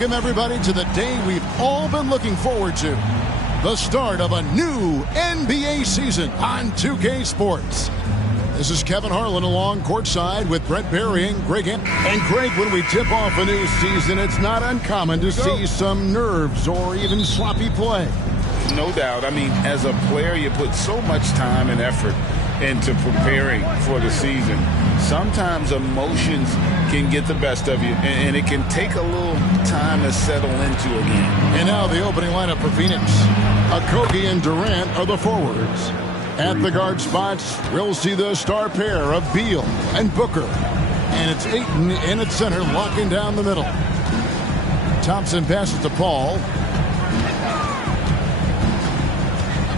Welcome everybody to the day we've all been looking forward to. The start of a new NBA season on 2K Sports. This is Kevin Harlan along courtside with Brett Barry and Greg. And Greg, when we tip off a new season, it's not uncommon to see some nerves or even sloppy play. No doubt. I mean, as a player, you put so much time and effort into preparing for the season. Sometimes emotions can get the best of you, and it can take a little time to settle into again. And now the opening lineup for Phoenix. Okogie and Durant are the forwards. At the guard spots, we'll see the star pair of Beal and Booker. And it's Ayton in at center, locking down the middle. Thompson passes to Paul.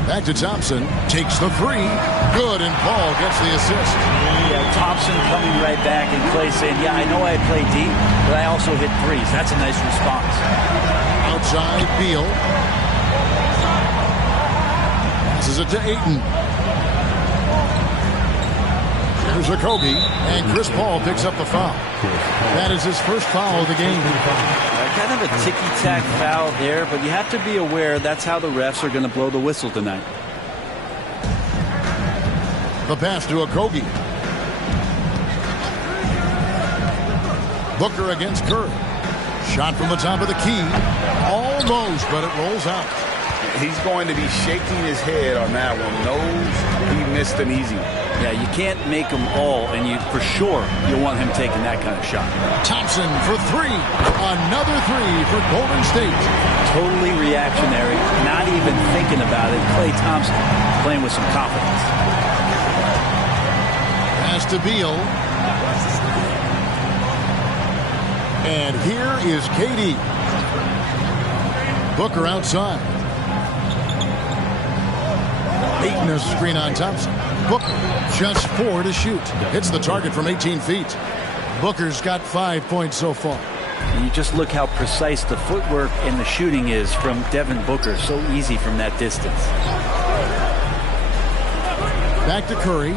Back to Thompson. Takes the three. Good, and Paul gets the assist. Yeah, Thompson coming right back and Clay saying, yeah, I know I play deep, but I also hit threes. That's a nice response. Outside, Beal. Passes it to Ayton. Here's Okogie, and Chris Paul picks up the foul. That is his first foul of the game. Kind of a ticky-tack foul there, but you have to be aware that's how the refs are going to blow the whistle tonight. The pass to Okogie. Booker against Curry. Shot from the top of the key. Almost, but it rolls out. He's going to be shaking his head on that one. Knows he missed an easy one. Yeah, you can't make them all, and you for sure you'll want him taking that kind of shot. Thompson for three. Another three for Golden State. Totally reactionary, not even thinking about it. Klay Thompson playing with some confidence. Pass to Beal. And here is KD. Booker outside. Ayton a screen on Thompson. Booker just 4 to shoot. Hits the target from 18 feet. Booker's got 5 points so far. And you just look how precise the footwork and the shooting is from Devin Booker. So easy from that distance. Back to Curry.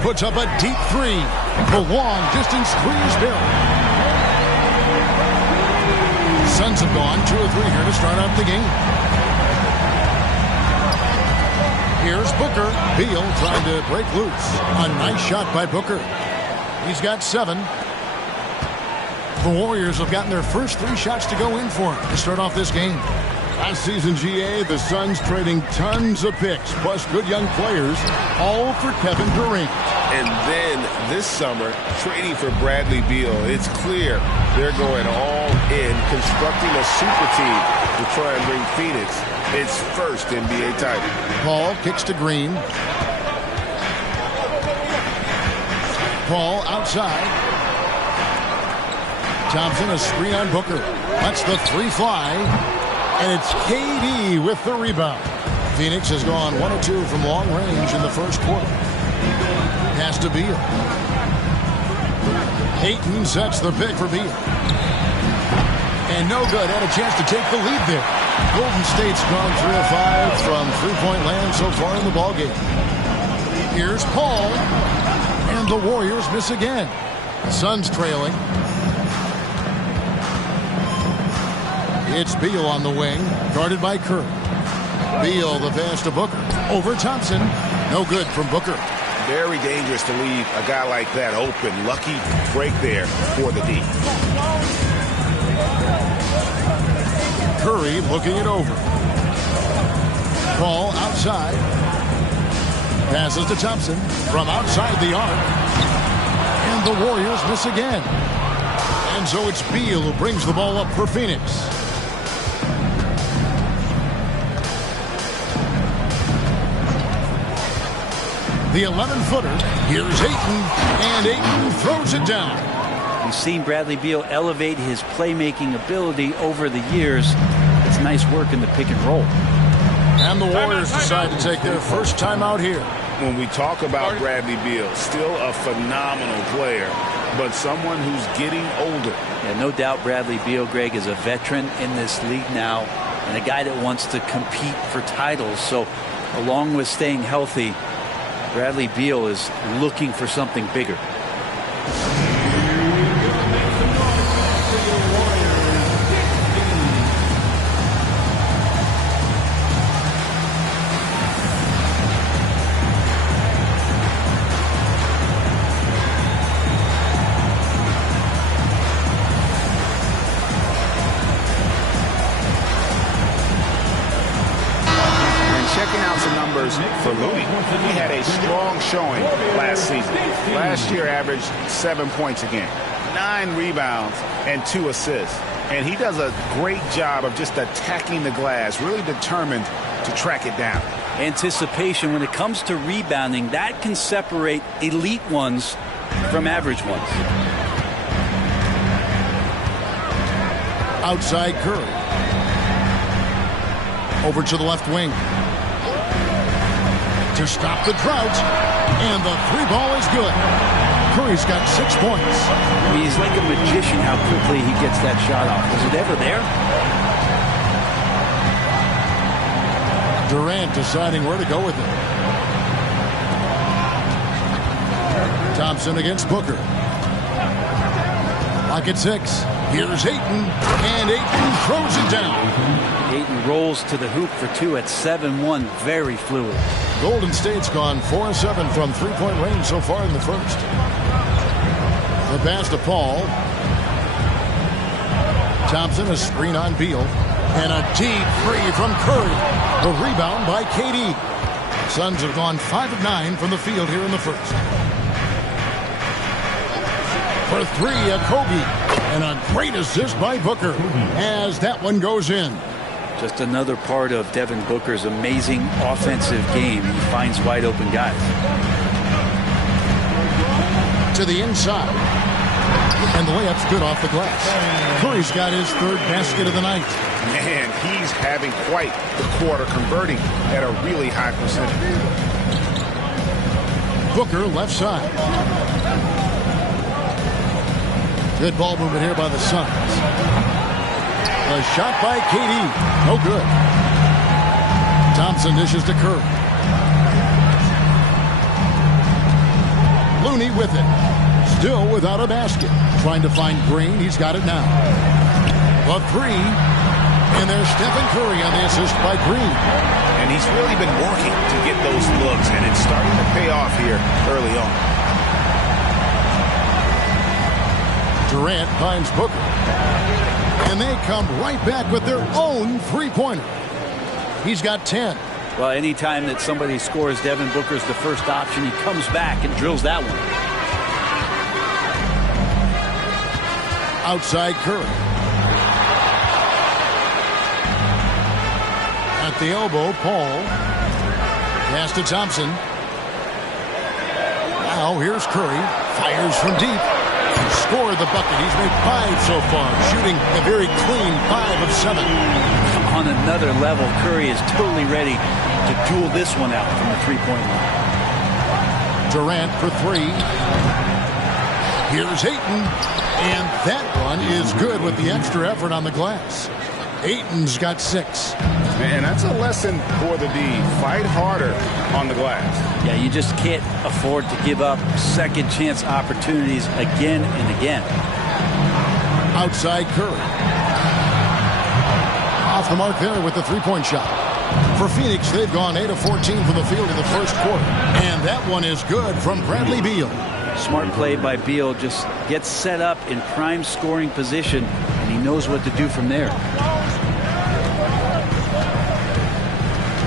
Puts up a deep three. The long distance three is Bill. Suns have gone 2 or 3 here to start out the game. Here's Booker. Beal trying to break loose. A nice shot by Booker. He's got 7. The Warriors have gotten their first 3 shots to go in for him to start off this game. Last season, GA, the Suns trading tons of picks, plus good young players, all for Kevin Durant. And then this summer, trading for Bradley Beal. It's clear they're going all in, constructing a super team to try and bring Phoenix its first NBA title. Paul kicks to Green. Paul outside. Thompson a screen on Booker. Lets the 3 fly. And it's KD with the rebound. Phoenix has gone 1 of 2 from long range in the first quarter. Pass to Beal. Ayton sets the pick for Beal. And no good. Had a chance to take the lead there. Golden State's gone 3 of 5 from 3-point land so far in the ballgame. Here's Paul. And the Warriors miss again. Suns trailing. It's Beal on the wing, guarded by Curry. Beal, the pass to Booker. Over Thompson. No good from Booker. Very dangerous to leave a guy like that open. Lucky break there for the D. Curry looking it over. Paul outside. Passes to Thompson from outside the arc. And the Warriors miss again. And so it's Beal who brings the ball up for Phoenix. The 11-footer. Here's Ayton. And Ayton throws it down. We've seen Bradley Beal elevate his playmaking ability over the years. It's nice work in the pick and roll. And the Warriors decide to take their first time out here. When we talk about Bradley Beal, still a phenomenal player, but someone who's getting older. Yeah, no doubt Bradley Beal, Greg, is a veteran in this league now and a guy that wants to compete for titles. So along with staying healthy, Bradley Beal is looking for something bigger. numbers for Looney. He had a strong showing last season. Last year averaged 7 points a game, 9 rebounds, and 2 assists. And he does a great job of just attacking the glass, really determined to track it down. Anticipation when it comes to rebounding, that can separate elite ones from average ones. Outside Curry. Over to the left wing. To stop the drought. And the 3 ball is good. Curry's got 6 points. I mean, he's like a magician how quickly he gets that shot off. Was it ever there? Durant deciding where to go with it. Thompson against Booker. Lock at 6. Here's Ayton, and Ayton throws it down. Ayton rolls to the hoop for 2 at 7-1. Very fluid. Golden State's gone 4-7 from three-point range so far in the first. The pass to Paul. Thompson, a screen on Beal. And a deep three from Curry. The rebound by KD. Suns have gone 5 of 9 from the field here in the first. For 3, a Kobe. And a great assist by Booker as that one goes in. Just another part of Devin Booker's amazing offensive game. He finds wide open guys. To the inside. And the layup's good off the glass. Curry's got his 3rd basket of the night. Man, he's having quite the quarter, converting at a really high percentage. Booker left side. Good ball movement here by the Suns. A shot by KD. No good. Thompson dishes to Curry. Looney with it. Still without a basket. Trying to find Green. He's got it now. A 3. And there's Stephen Curry on the assist by Green. And he's really been working to get those looks, and it's starting to pay off here early on. Durant finds Booker. And they come right back with their own three-pointer. He's got 10. Well, anytime that somebody scores, Devin Booker's the first option. He comes back and drills that one. Outside Curry. At the elbow, Paul. Pass to Thompson. Now here's Curry. Fires from deep. Scored the bucket. He's made 5 so far. Shooting a very clean 5 of 7. On another level, Curry is totally ready to duel this one out from the three-point line. Durant for 3. Here's Ayton. And that one is good with the extra effort on the glass. Ayton's got 6. Man, that's a lesson for the D. Fight harder on the glass. Yeah, you just can't afford to give up second chance opportunities again and again. Outside Curry. Off the mark there with the three-point shot. For Phoenix, they've gone 8 of 14 from the field in the first quarter. And that one is good from Bradley Beal. Smart play by Beal. Just gets set up in prime scoring position, and he knows what to do from there.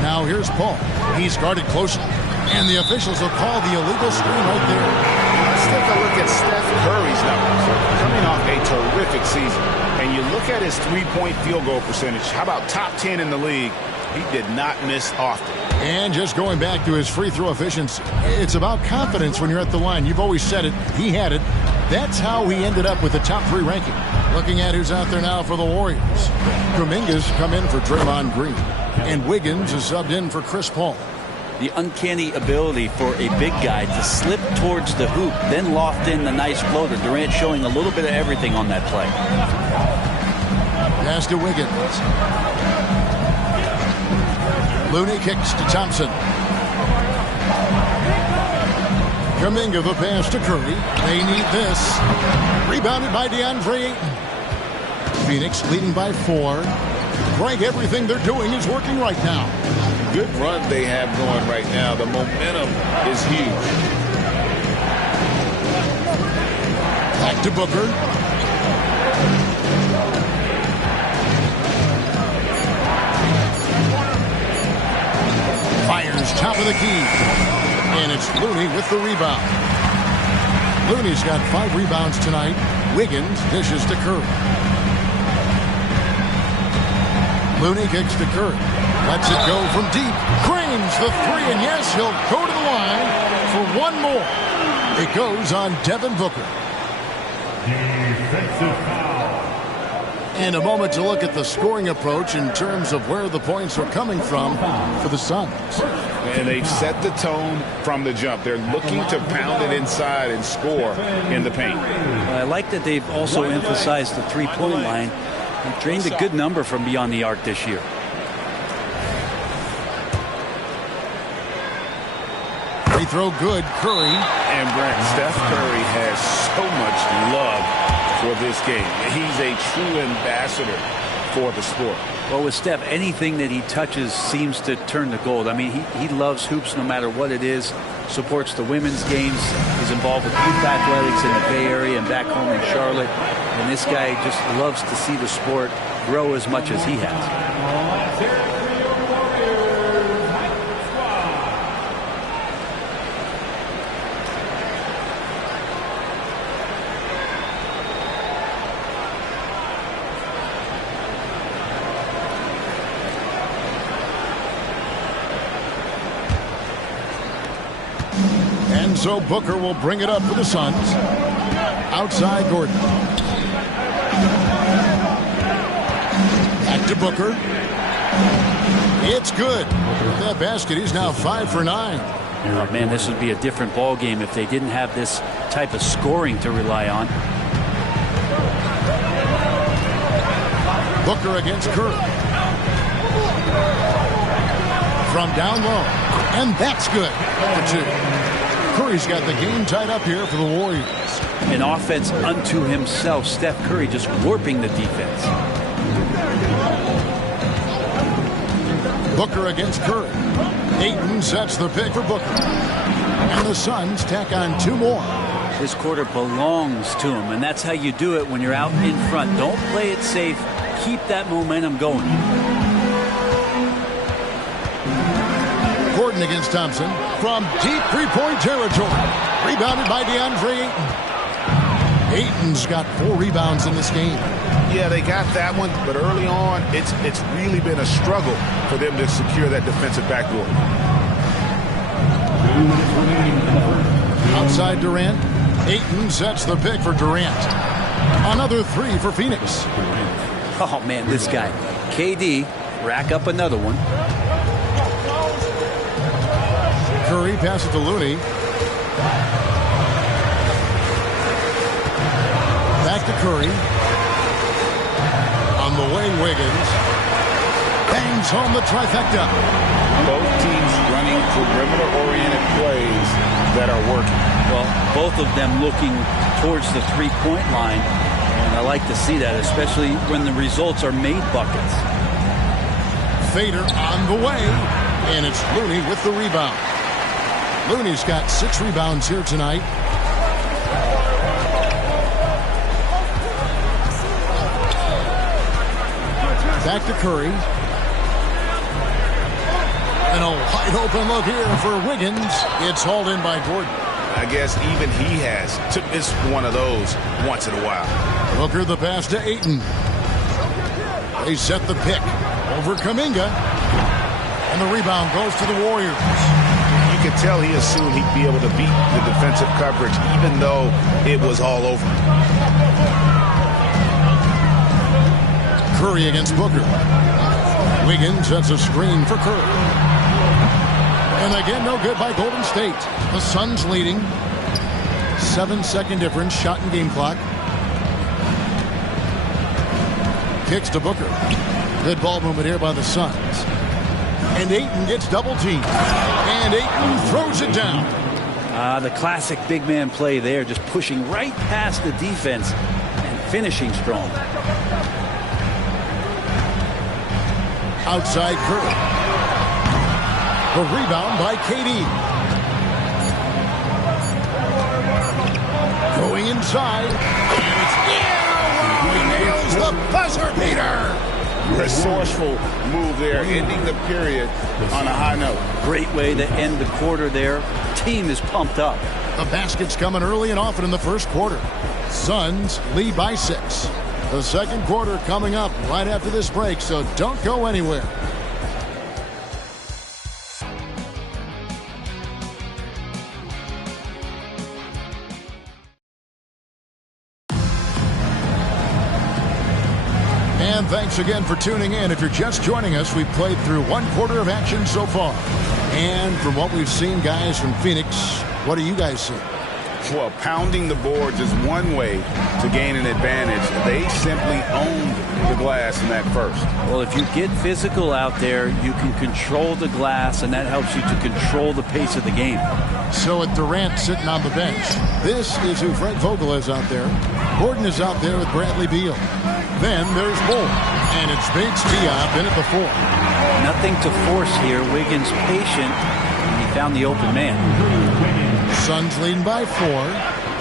Now here's Paul. He's guarded closely. And the officials will call the illegal screen right there. Let's take a look at Steph Curry's numbers. Coming off a terrific season. And you look at his three-point field goal percentage. How about top 10 in the league? He did not miss often. And just going back to his free throw efficiency. It's about confidence when you're at the line. You've always said it. He had it. That's how he ended up with the top 3 ranking. Looking at who's out there now for the Warriors. Kuminga's come in for Draymond Green. And Wiggins is subbed in for Chris Paul. The uncanny ability for a big guy to slip towards the hoop, then loft in the nice floater. Durant showing a little bit of everything on that play. Pass to Wiggins. Looney kicks to Thompson. Kuminga the pass to Curry. They need this. Rebounded by DeAndre Ayton. Phoenix leading by 4. Greg, everything they're doing is working right now. Good run they have going right now. The momentum is huge. Back to Booker. Fires top of the key. And it's Looney with the rebound. Looney's got 5 rebounds tonight. Wiggins dishes to Curry. Looney kicks to Curry. Lets it go from deep. Cranes the 3, and yes, he'll go to the line for one more. It goes on Devin Booker. Defensive foul. And a moment to look at the scoring approach in terms of where the points are coming from for the Suns. And they've set the tone from the jump. They're looking to pound it inside and score in the paint. I like that they've also emphasized the three-point line. They've drained a good number from beyond the arc this year. Free throw good, Curry. And Brent, Steph Curry has so much love for this game. He's a true ambassador for the sport. Well, with Steph, anything that he touches seems to turn to gold. I mean, he loves hoops no matter what it is, supports the women's games, is involved with youth athletics in the Bay Area and back home in Charlotte. And this guy just loves to see the sport grow as much as he has. And so Booker will bring it up for the Suns. Outside Gordon. Back to Booker. It's good. With that basket, he's now 5 for 9. Oh, man, this would be a different ball game if they didn't have this type of scoring to rely on. Booker against Curry. From down low. And that's good for 2. Curry's got the game tied up here for the Warriors. An offense unto himself. Steph Curry just warping the defense. Booker against Curry. Ayton sets the pick for Booker. And the Suns tack on 2 more. This quarter belongs to him, and that's how you do it when you're out in front. Don't play it safe. Keep that momentum going. Gordon against Thompson from deep three-point territory. Rebounded by DeAndre Ayton. Ayton's got 4 rebounds in this game. Yeah, they got that one, but early on, it's really been a struggle for them to secure that defensive backboard. Outside Durant. Ayton sets the pick for Durant. Another 3 for Phoenix. Oh, man, this guy. KD, rack up another one. Curry passes to Looney. Back to Curry. On the wing, Wiggins. Bangs home the trifecta. Both teams running perimeter-oriented plays that are working. Well, both of them looking towards the three-point line. And I like to see that, especially when the results are made buckets. Fader on the way. And it's Looney with the rebound. Looney's got 6 rebounds here tonight. Back to Curry. And a wide open look here for Wiggins. It's hauled in by Gordon. I guess even he has to miss one of those once in a while. Booker the pass to Ayton. They set the pick over Kuminga. And the rebound goes to the Warriors. You could tell he assumed he'd be able to beat the defensive coverage even though it was all over. Curry against Booker. Wiggins sets a screen for Curry. And again, no good by Golden State. The Suns leading. 7-second difference, shot and game clock. Kicks to Booker. Good ball movement here by the Suns. And Ayton gets double teamed. And Ayton throws it down. The classic big man play there, just pushing right past the defense and finishing strong. Outside Curry. The rebound by KD. Going inside. And it's nails the buzzer beater. resourceful move there, ending the period on a high note. Great way to end the quarter there. Team is pumped up. The basket's coming early and often in the first quarter. Suns lead by 6. The second quarter coming up right after this break, so don't go anywhere. And thanks again for tuning in. If you're just joining us, we've played through one quarter of action so far. And from what we've seen, guys, from Phoenix, what do you guys see? Well, pounding the boards is one way to gain an advantage. They simply owned the glass in that first. Well, if you get physical out there, you can control the glass, and that helps you to control the pace of the game. So with Durant sitting on the bench, this is who Fred Vogel is out there. Gordon is out there with Bradley Beal. Then there's Bull, and it's Bates Diop in at the 4. Nothing to force here. Wiggins patient, and he found the open man. Suns leading by 4.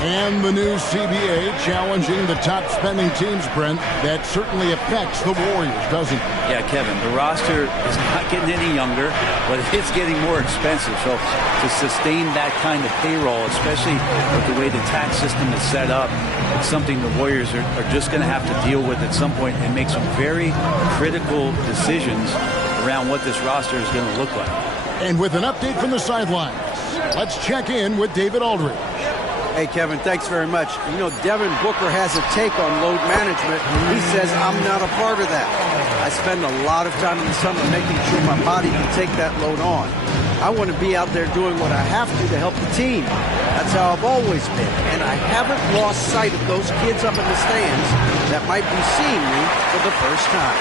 And the new CBA challenging the top spending teams, Brent. That certainly affects the Warriors, doesn't it? Yeah, Kevin, the roster is not getting any younger, but it's getting more expensive. So to sustain that kind of payroll, especially with the way the tax system is set up, it's something the Warriors are just going to have to deal with at some point and make some very critical decisions around what this roster is going to look like. And with an update from the sidelines, let's check in with David Aldridge. Hey, Kevin, thanks very much. You know, Devin Booker has a take on load management. He says, I'm not a part of that. I spend a lot of time in the summer making sure my body can take that load on. I want to be out there doing what I have to help the team. That's how I've always been. And I haven't lost sight of those kids up in the stands that might be seeing me for the first time.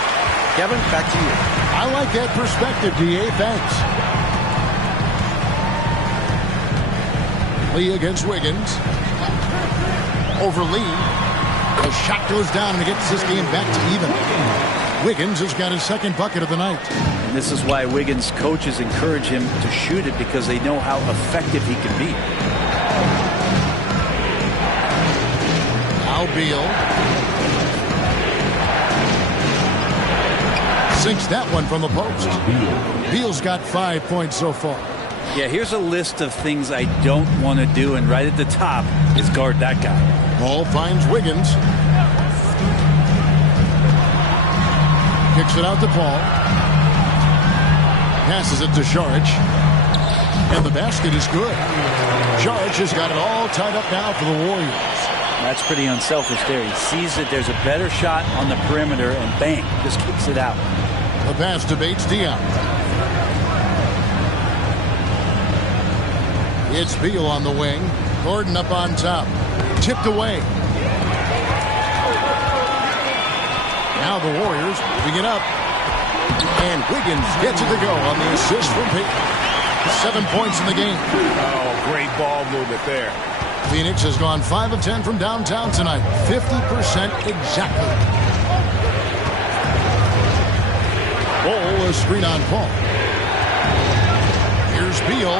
Kevin, back to you. I like that perspective, D.A. Thanks. Lee against Wiggins. Over Lee. The shot goes down and gets this game back to even. Wiggins has got his second bucket of the night. And this is why Wiggins' coaches encourage him to shoot it, because they know how effective he can be. Now Beal. Sinks that one from the post. Beal's got 5 points so far. Yeah, here's a list of things I don't want to do, and right at the top is guard that guy. Ball finds Wiggins. Kicks it out to Paul. Passes it to Saric. And the basket is good. Saric has got it all tied up now for the Warriors. That's pretty unselfish there. He sees that there's a better shot on the perimeter, and bang, just kicks it out. The pass to Bates Diop. It's Beal on the wing. Gordon up on top. Tipped away. Now the Warriors moving it up. And Wiggins gets it to go on the assist from Payton. 7 points in the game. Oh, great ball movement there. Phoenix has gone 5 of 10 from downtown tonight. 50% exactly. Bull, a screen on Paul. Here's Beal.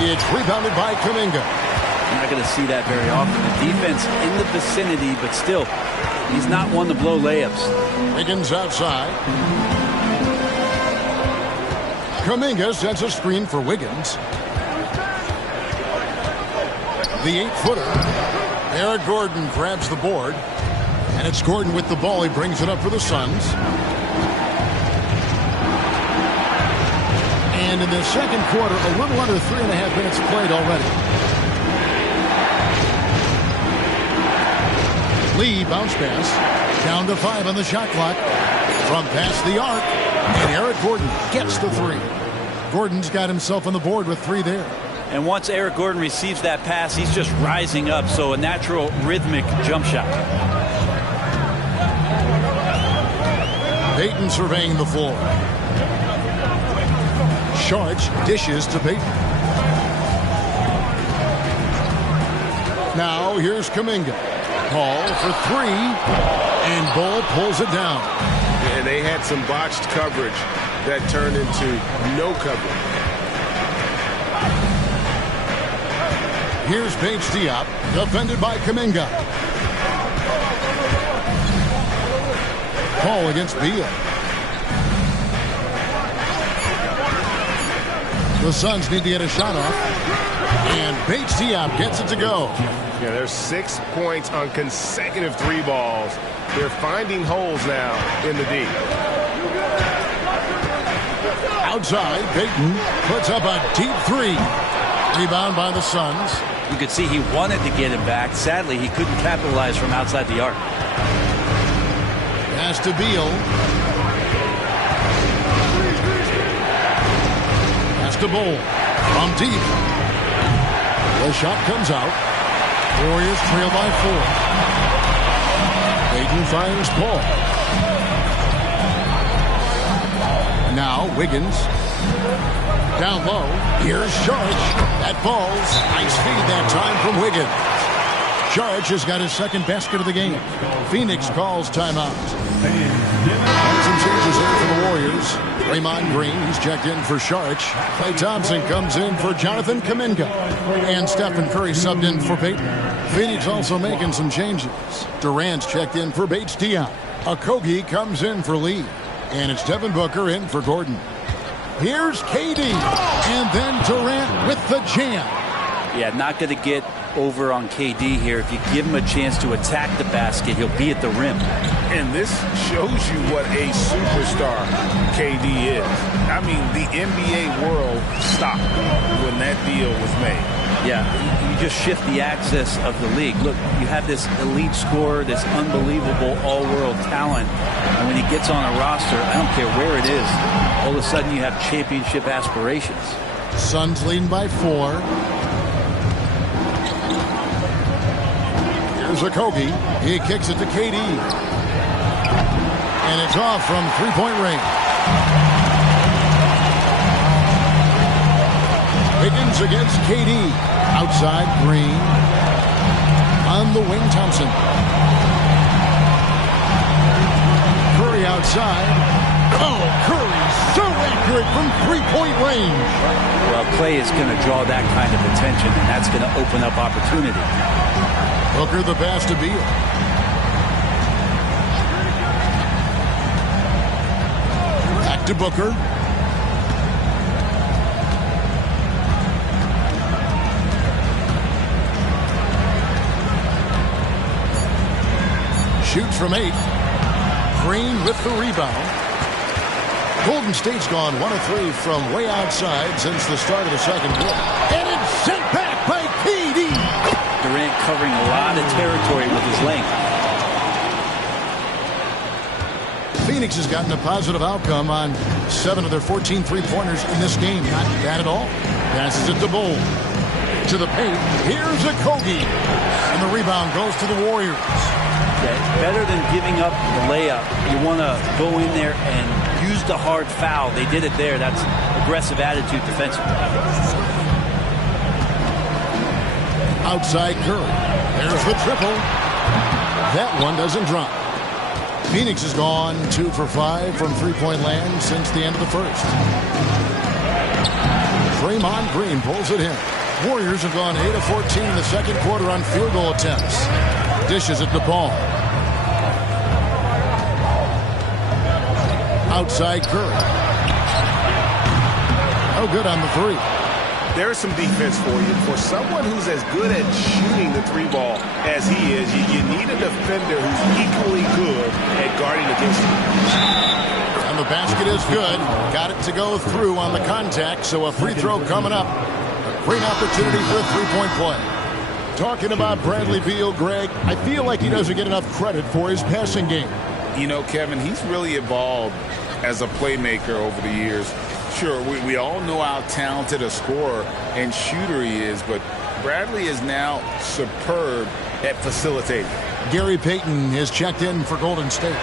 It's rebounded by Kuminga. You're not going to see that very often. The defense in the vicinity, but still, he's not one to blow layups. Wiggins outside. Kuminga sets a screen for Wiggins. The 8-footer. Eric Gordon grabs the board. And it's Gordon with the ball. He brings it up for the Suns. And in the second quarter, a little under 3.5 minutes played already. Lee bounce pass. Down to 5 on the shot clock. From past the arc. And Eric Gordon gets the 3. Gordon's got himself on the board with 3 there. And once Eric Gordon receives that pass, he's just rising up. So a natural rhythmic jump shot. Payton surveying the floor. Saric dishes to Payton. Now here's Kuminga. Paul for 3. And Bull pulls it down. And they had some botched coverage that turned into no coverage. Here's Bates Diop, defended by Kuminga. call against Beal. The Suns need to get a shot off. And Bates Diop gets it to go. Yeah, there's 6 points on consecutive 3 balls. They're finding holes now in the D. Outside, Payton puts up a deep 3. Rebound by the Suns. You could see he wanted to get him back. Sadly, he couldn't capitalize from outside the arc. Pass to Beal. Pass to Bull. From deep. The shot comes out. Warriors trail by 4. Payton finds Paul. Now Wiggins. Down low. Here's Saric. That falls. Nice feed that time from Wiggins. Saric has got his second basket of the game. Phoenix calls timeout. And some changes here for the Warriors. Draymond Green, he's checked in for Saric. Klay Thompson comes in for Jonathan Kuminga. And Stephen Curry subbed in for Payton. Phoenix also making some changes. Durant's checked in for Bates Diop. Okogie comes in for Lee. And it's Devin Booker in for Gordon. Here's KD. And then Durant with the jam. Yeah, not going to get over on KD here. If you give him a chance to attack the basket, he'll be at the rim. And this shows you what a superstar KD is. I mean, the NBA world stopped when that deal was made. Yeah, you just shift the axis of the league. Look, you have this elite scorer, this unbelievable all-world talent, and when he gets on a roster, I don't care where it is, all of a sudden you have championship aspirations. Suns leading by 4. Here's Okogie. He kicks it to KD. And it's off from three-point range. Wiggins against KD. Outside, Green. On the wing, Thompson. Curry outside. Oh, Curry so accurate from three-point range. Well, Klay is going to draw that kind of attention, and that's going to open up opportunity. Booker the pass to Beal. Back to Booker. Shoots from 8. Green with the rebound. Golden State's gone 1 of 3 from way outside since the start of the second quarter. And it's sent back by KD. Durant covering a lot of territory with his length. Phoenix has gotten a positive outcome on 7 of their 14 three-pointers in this game. Not bad at all. Passes it to Bull. To the paint. Here's Okogie. And the rebound goes to the Warriors. Okay. Better than giving up the layup, you want to go in there and use the hard foul. They did it there. That's aggressive attitude defensively. Outside Curry. There's the triple. That one doesn't drop. Phoenix has gone 2 for 5 from three-point land since the end of the first. Draymond Green pulls it in. Warriors have gone 8 of 14 in the second quarter on field goal attempts. Dishes it to Paul. Outside Curry. No good on the 3. There's some defense for you. For someone who's as good at shooting the 3-ball as he is, you need a defender who's equally good at guarding against him. And the basket is good. Got it to go through on the contact, so a free throw coming up. A great opportunity for a three-point play. Talking about Bradley Beal, Greg, I feel like he doesn't get enough credit for his passing game. You know, Kevin, he's really evolved as a playmaker over the years. Sure, we all know how talented a scorer and shooter he is, but Bradley is now superb at facilitating. Gary Payton has checked in for Golden State.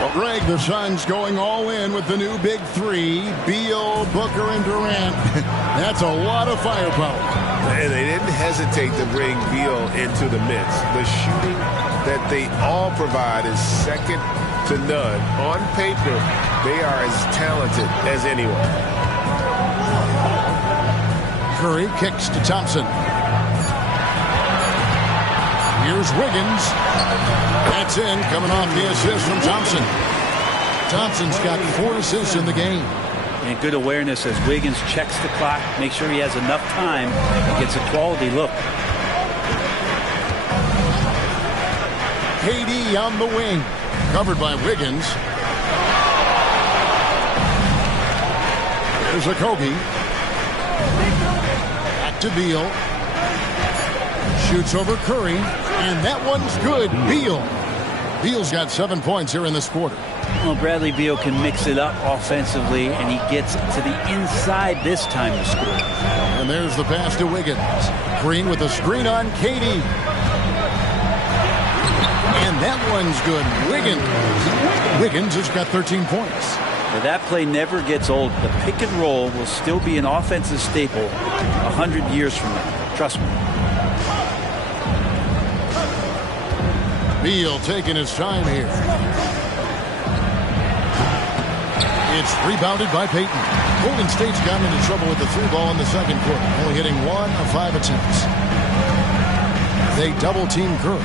Well, Greg, the Suns going all in with the new big 3, Beal, Booker, and Durant. That's a lot of firepower. And they didn't hesitate to bring Beal into the mix. The shooting that they all provide is second to none. On paper, they are as talented as anyone. Curry kicks to Thompson. Here's Wiggins. That's in, coming off the assist from Thompson. Thompson's got 4 assists in the game. And good awareness as Wiggins checks the clock, make sure he has enough time and gets a quality look. KD on the wing. Covered by Wiggins. There's a Kobe. Back to Beal. Shoots over Curry. And that one's good. Beal's got 7 points here in this quarter. Well, Bradley Beal can mix it up offensively, and he gets to the inside this time to score. And there's the pass to Wiggins. Green with a screen on KD. And that one's good. Wiggins has got 13 points. Now, that play never gets old. The pick and roll will still be an offensive staple 100 years from now. Trust me. Beal taking his time here. It's rebounded by Payton. Golden State's gotten into trouble with the 3 ball in the second quarter, only hitting 1 of 5 attempts. They double-team Curry.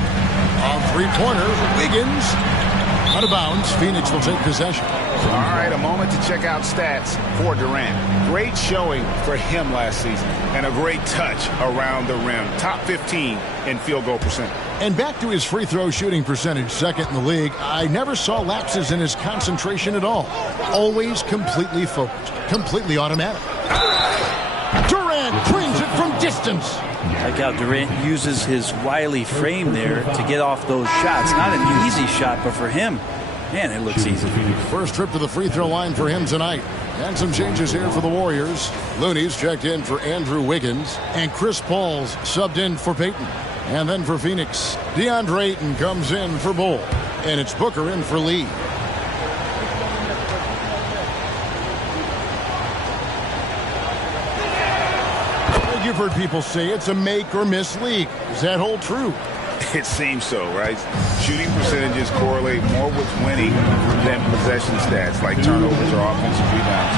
On 3-pointer, Wiggins. Out of bounds, Phoenix will take possession. All right, a moment to check out stats for Durant. Great showing for him last season, and a great touch around the rim. Top 15 in field goal percentage. And back to his free throw shooting percentage, second in the league. I never saw lapses in his concentration at all. Always completely focused, completely automatic. Durant brings it from distance. Like how Durant uses his wily frame there to get off those shots. Not an easy shot, but for him, man, it looks easy. First trip to the free throw line for him tonight. And some changes here for the Warriors. Looney's checked in for Andrew Wiggins. And Chris Paul's subbed in for Payton. And then for Phoenix, DeAndre Ayton comes in for Bull. And it's Booker in for Lee. You've heard people say it's a make or miss league. Does that hold true? It seems so, right? Shooting percentages correlate more with winning than possession stats like turnovers or offensive rebounds.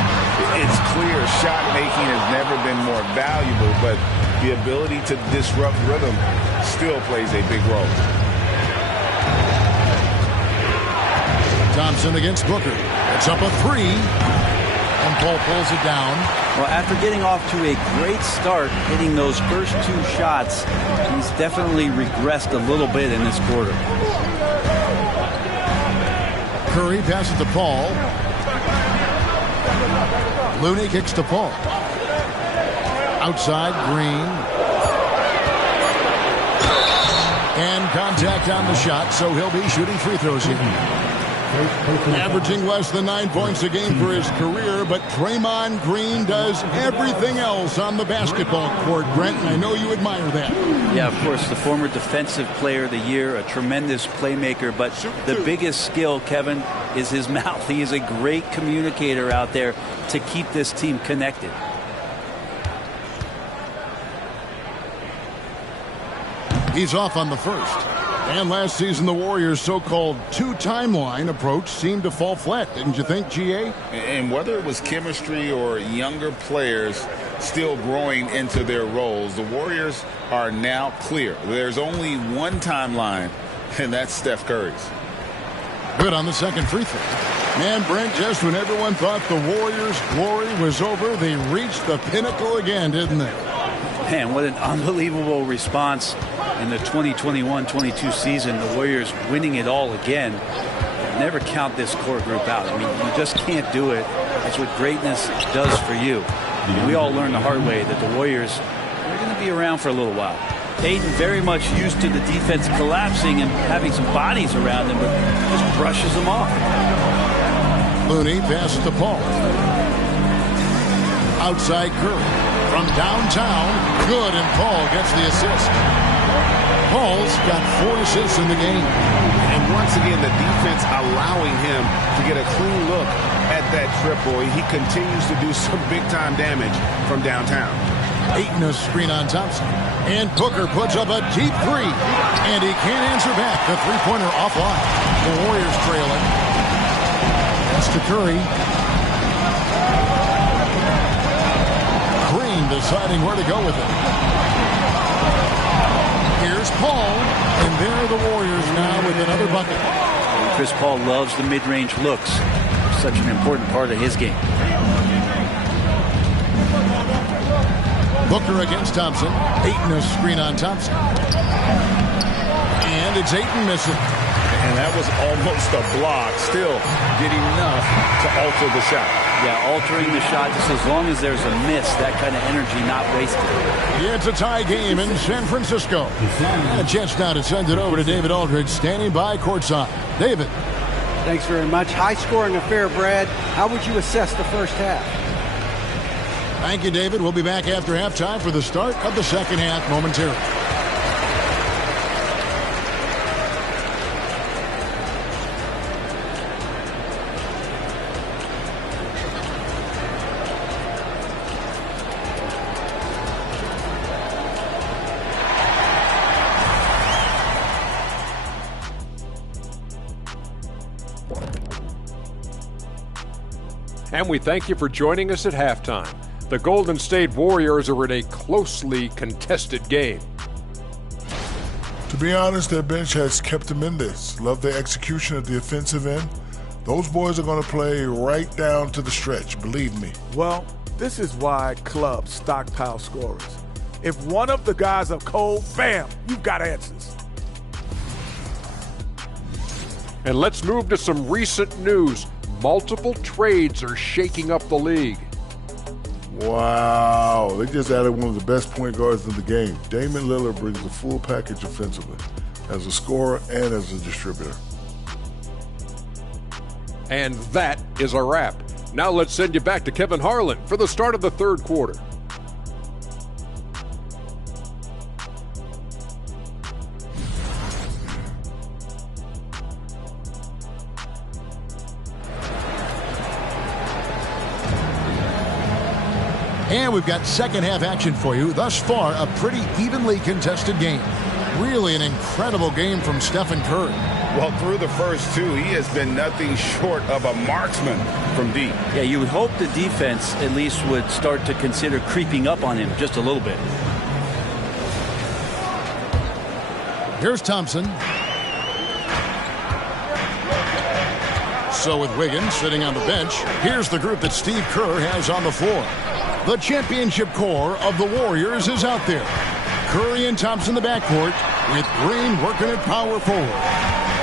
It's clear shot making has never been more valuable, but the ability to disrupt rhythm still plays a big role. Thompson against Booker. It's up a 3. And Paul pulls it down. Well, after getting off to a great start, hitting those first 2 shots, he's definitely regressed a little bit in this quarter. Curry passes to Paul. Looney kicks to Paul. Outside, Green. And contact on the shot, so he'll be shooting free throws here. Averaging less than 9 points a game for his career, but Draymond Green does everything else on the basketball court, Brent, and I know you admire that. Yeah, of course, the former Defensive Player of the Year, a tremendous playmaker, but the biggest skill, Kevin, is his mouth. He is a great communicator out there to keep this team connected. He's off on the first. And last season, the Warriors' so-called 2-timeline approach seemed to fall flat, didn't you think, G.A.? And whether it was chemistry or younger players still growing into their roles, the Warriors are now clear. There's only one timeline, and that's Steph Curry's. Good on the second free throw. Man, Brent, just when everyone thought the Warriors' glory was over, they reached the pinnacle again, didn't they? Man, what an unbelievable response in the 2021-22 season. The Warriors winning it all again. Never count this core group out. I mean, you just can't do it. That's what greatness does for you. And we all learned the hard way that the Warriors are going to be around for a little while. Payton very much used to the defense collapsing and having some bodies around him, but just brushes them off. Looney passes to Paul. Outside Curry. From downtown, good, and Paul gets the assist. Paul's got 4 assists in the game. And once again, the defense allowing him to get a clean look at that triple. He continues to do some big-time damage from downtown. Ayton a screen on Thompson. And Booker puts up a deep 3. And he can't answer back. The three-pointer offline. The Warriors trailing. That's to Curry. Green deciding where to go with it. Here's Paul, and there are the Warriors now with another bucket. Chris Paul loves the mid-range looks. Such an important part of his game. Booker against Thompson. Ayton a screen on Thompson. And it's Ayton missing. And that was almost a block. Still did enough to alter the shot. Yeah, altering the shot just as long as there's a miss, that kind of energy not wasted. Yeah, it's a tie game in San Francisco. And a chance now to send it over to David Aldridge, standing by courtside. David. Thanks very much. High-scoring affair, Brad. How would you assess the first half? Thank you, David. We'll be back after halftime for the start of the second half momentarily. And we thank you for joining us at halftime. The Golden State Warriors are in a closely contested game. To be honest, their bench has kept them in this. Love their execution at the offensive end. Those boys are going to play right down to the stretch, believe me. Well, this is why clubs stockpile scorers. If one of the guys are cold, bam, you've got answers. And let's move to some recent news. Multiple trades are shaking up the league. Wow, they just added one of the best point guards in the game. Damian Lillard brings the full package offensively, as a scorer and as a distributor. And that is a wrap. Now let's send you back to Kevin Harlan for the start of the third quarter. And we've got second half action for you. Thus far, a pretty evenly contested game. Really an incredible game from Stephen Curry. Well, through the first two, he has been nothing short of a marksman from deep. Yeah, you would hope the defense at least would start to consider creeping up on him just a little bit. Here's Thompson. So with Wiggins sitting on the bench, here's the group that Steve Kerr has on the floor. The championship core of the Warriors is out there. Curry and Thompson in the backcourt, with Green working at power forward.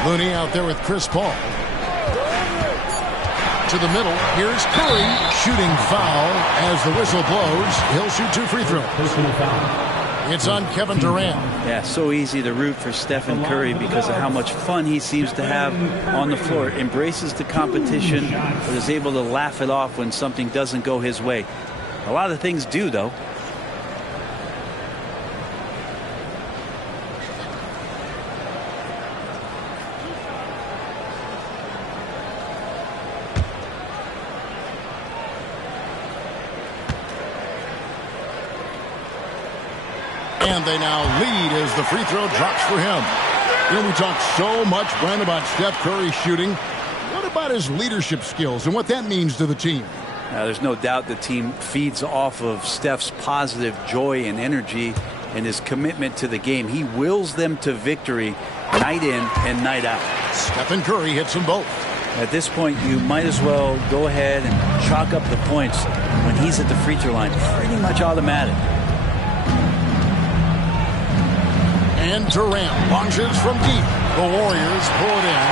Looney out there with Chris Paul. To the middle, here's Curry, shooting foul as the whistle blows. He'll shoot 2 free throws. It's on Kevin Durant. Yeah, so easy to root for Stephen Curry because of how much fun he seems to have on the floor. Embraces the competition, but is able to laugh it off when something doesn't go his way. A lot of things do, though. And they now lead as the free throw drops for him. You know, we talk so much, Brent, about Steph Curry shooting. What about his leadership skills and what that means to the team? There's no doubt the team feeds off of Steph's positive joy and energy and his commitment to the game. He wills them to victory night in and night out. Stephen Curry hits them both. At this point, you might as well go ahead and chalk up the points when he's at the free throw line. Pretty much automatic. And Durant launches from deep. The Warriors pull it in.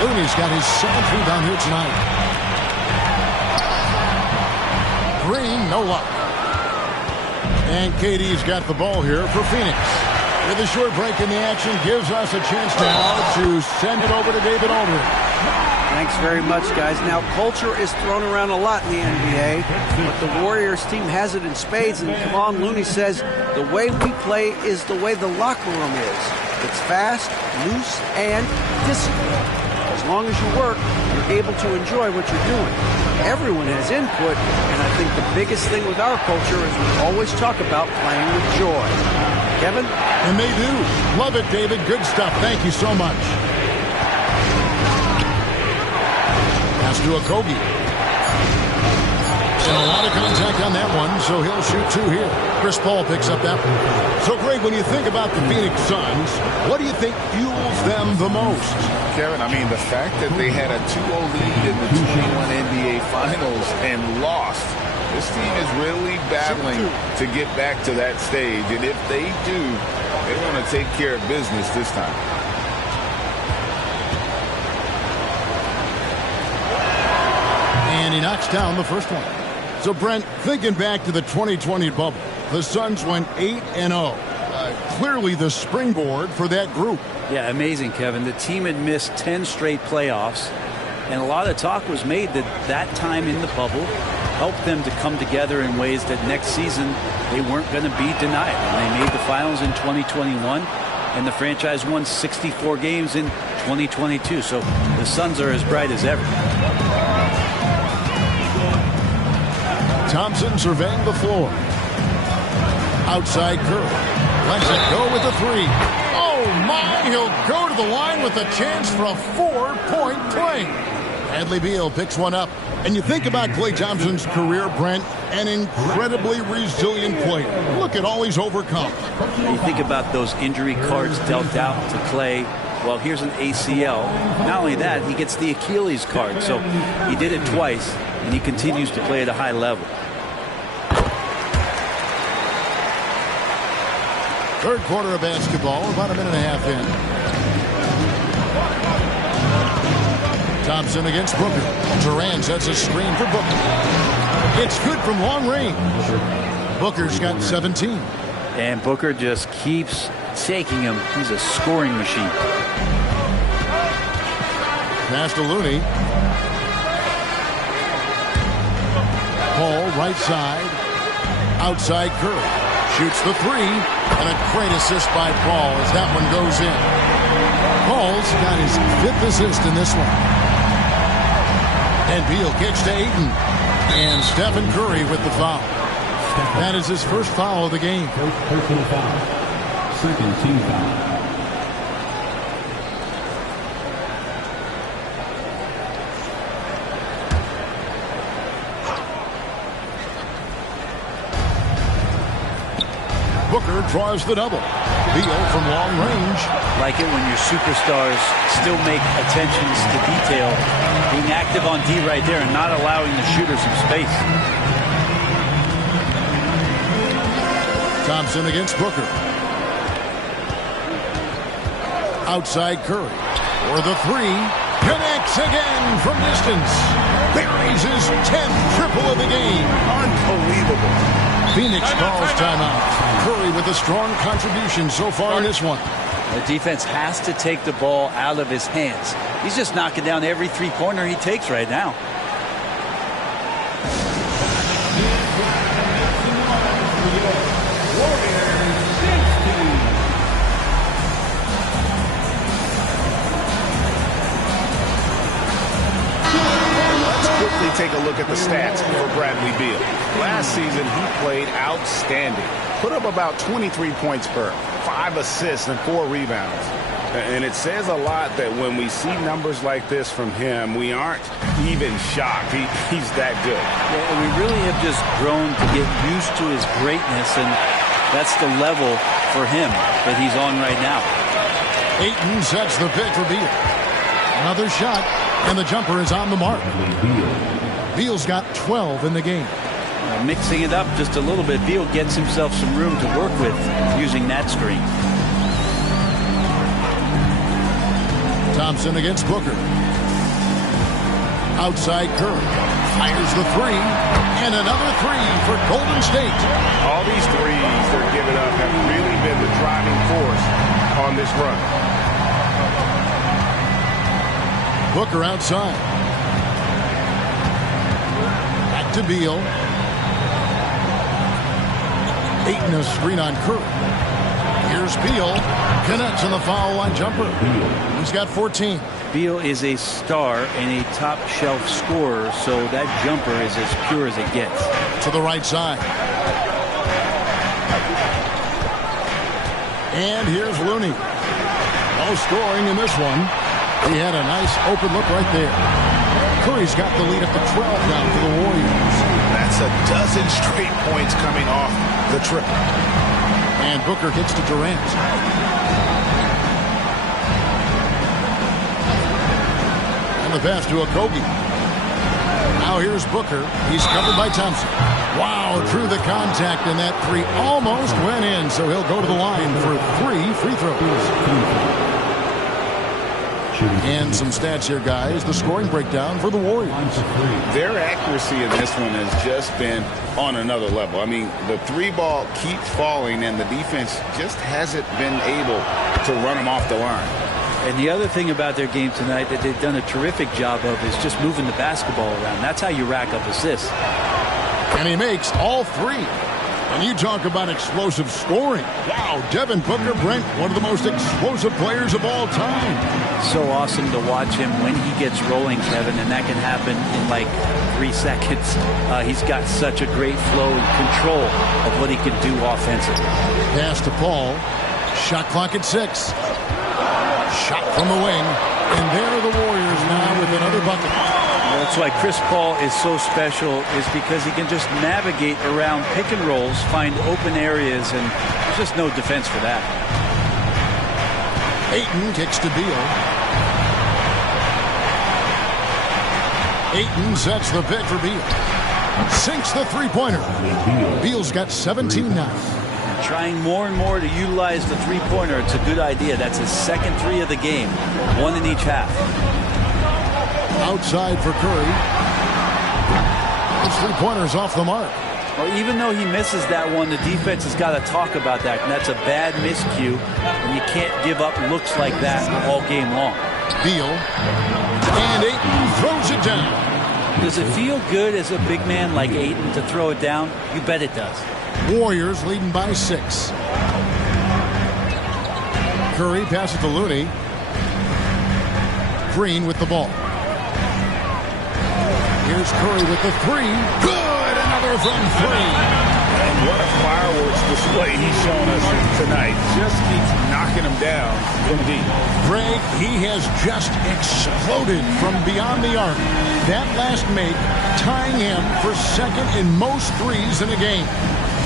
Looney's got his 7th rebound here tonight. Green, no luck. And KD's got the ball here for Phoenix. With a short break in the action, gives us a chance now to send it over to David Aldridge. Thanks very much, guys. Now, culture is thrown around a lot in the NBA, but the Warriors team has it in spades, and Kevon Looney says the way we play is the way the locker room is. It's fast, loose, and disciplined. As long as you work, you're able to enjoy what you're doing. Everyone has input, and I think the biggest thing with our culture is we always talk about playing with joy. Kevin? And they do. Love it, David. Good stuff. Thank you so much. Pass to Okogie. And a lot of contact on that one, so he'll shoot 2 here. Chris Paul picks up that one. So, Greg, when you think about the Phoenix Suns, what do you think fuels them the most? Kevin, I mean, the fact that they had a 2-0 lead in the 21 NBA Finals and lost. This team is really battling to get back to that stage. And if they do, they want to take care of business this time. And he knocks down the first one. So, Brent, thinking back to the 2020 bubble, the Suns went 8-0. Clearly the springboard for that group. Yeah, amazing, Kevin. The team had missed 10 straight playoffs, and a lot of talk was made that time in the bubble helped them to come together in ways that next season they weren't going to be denied. And they made the finals in 2021, and the franchise won 64 games in 2022. So the Suns are as bright as ever. Thompson surveying the floor. Outside Curry. Lets it go with the 3. Oh, my! He'll go to the line with a chance for a 4-point play. Bradley Beal picks one up. And you think about Klay Thompson's career, Brent, an incredibly resilient player. Look at all he's overcome. You think about those injury cards dealt out to Klay. Well, here's an ACL. Not only that, he gets the Achilles card. So he did it twice, and he continues to play at a high level. Third quarter of basketball, about a minute and a half in. Thompson against Booker. Durant sets a screen for Booker. It's good from long range. Booker's got 17. And Booker just keeps taking him. He's a scoring machine. Pass to Looney. Paul right side. Outside Curry. Shoots the 3. And a great assist by Paul as that one goes in. Paul's got his 5th assist in this one. And Beal kicks to Ayton. And Stephen Curry with the foul. That is his first foul of the game. First personal foul. Second team foul. Booker draws the double. Beal from long range. Like it when your superstars still make attentions to detail. Being active on D right there and not allowing the shooter some space. Thompson against Booker. Outside Curry. For the 3. Connects again from distance. Buries his 10th triple of the game. Unbelievable. Phoenix calls timeout. Curry with a strong contribution so far in this one. The defense has to take the ball out of his hands. He's just knocking down every three-pointer he takes right now. Take a look at the stats for Bradley Beal. Last season, he played outstanding. Put up about 23 points per, 5 assists, and 4 rebounds. And it says a lot that when we see numbers like this from him, we aren't even shocked. He's that good. Yeah, we really have just grown to get used to his greatness, and that's the level for him that he's on right now. Ayton sets the pick for Beal. Another shot, and the jumper is on the mark. Beal's got 12 in the game. Mixing it up just a little bit, Beal gets himself some room to work with using that screen. Thompson against Booker. Outside Curry. Fires the 3. And another 3 for Golden State. All these threes they're giving up have really been the driving force on this run. Booker outside. Back to Beal. Ayton a screen on Curry. Here's Beal. Connects on the foul line jumper. He's got 14. Beal is a star and a top shelf scorer, so that jumper is as pure as it gets. To the right side. And here's Looney. No scoring in this one. He had a nice open look right there. Curry's got the lead up to 12 now for the Warriors. That's a dozen straight points coming off the triple. And Booker gets to Durant. And the pass to Okogie. Now here's Booker. He's covered by Thompson. Wow, through the contact, and that three almost went in, so he'll go to the line for 3 free throws. And some stats here, guys. The scoring breakdown for the Warriors. Their accuracy in this one has just been on another level. I mean, the three ball keeps falling, and the defense just hasn't been able to run them off the line. And the other thing about their game tonight that they've done a terrific job of is just moving the basketball around. That's how you rack up assists. And he makes all 3. And you talk about explosive scoring. Wow, Devin Booker, Brent, one of the most explosive players of all time. So awesome to watch him when he gets rolling, Kevin, and that can happen in like 3 seconds. He's got such a great flow and control of what he can do offensively. Pass to Paul. Shot clock at 6. Shot from the wing. And there are the Warriors now with another bucket. That's why Chris Paul is so special, is because he can just navigate around pick and rolls, find open areas, and there's just no defense for that. Ayton kicks to Beal. Ayton sets the pick for Beal. Sinks the three-pointer. Beal's got 17 now. Trying more and more to utilize the three-pointer. It's a good idea. That's his second 3 of the game. 1 in each half. Outside for Curry. His three-pointer's off the mark. Well, even though he misses that one, the defense has got to talk about that, and that's a bad miscue, and you can't give up looks like that all game long. Beal. And Ayton throws it down. Does it feel good as a big man like Ayton to throw it down? You bet it does. Warriors leading by 6. Curry passes to Looney. Green with the ball. Here's Curry with the 3. Good! Another from 3. And what a fireworks display he's shown us tonight. Just keeps knocking them down from deep. Greg, he has just exploded from beyond the arc. That last make tying him for second in most threes in a game.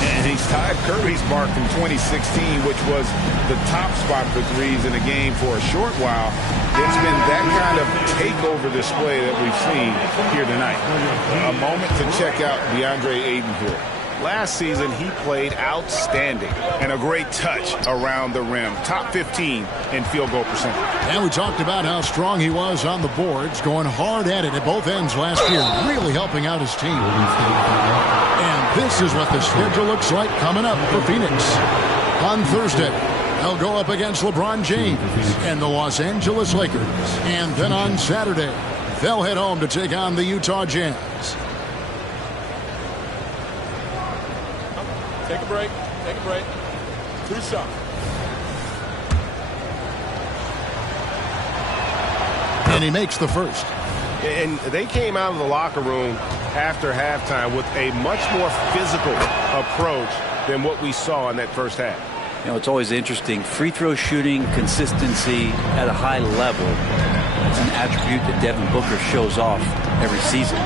And he's tied Curry's mark from 2016, which was the top spot for threes in the game for a short while. It's been that kind of takeover display that we've seen here tonight. A moment to check out DeAndre Ayton here. Last season, he played outstanding and a great touch around the rim. Top 15 in field goal percentage. And we talked about how strong he was on the boards, going hard at it at both ends last year, really helping out his team. And this is what the schedule looks like coming up for Phoenix. On Thursday, they'll go up against LeBron James and the Los Angeles Lakers. And then on Saturday, they'll head home to take on the Utah Jazz. Take a break. Take a break. 2 shots. And he makes the first. And they came out of the locker room after halftime with a much more physical approach than what we saw in that first half. You know, it's always interesting. Free throw shooting consistency at a high level. It's an attribute that Devin Booker shows off every season.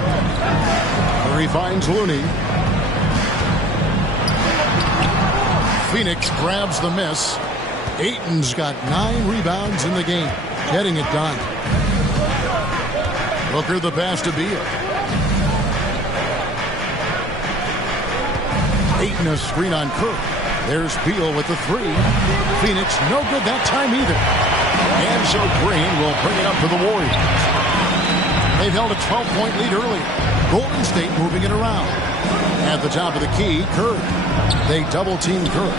Curry finds Looney. Phoenix grabs the miss. Ayton's got 9 rebounds in the game, getting it done. Booker the pass to Beal. Ayton a screen on Curry. There's Beal with the 3. Phoenix no good that time either. And so Green will bring it up for the Warriors. They've held a 12-point lead earlier. Golden State moving it around. At the top of the key, Curry. They double-team Curry.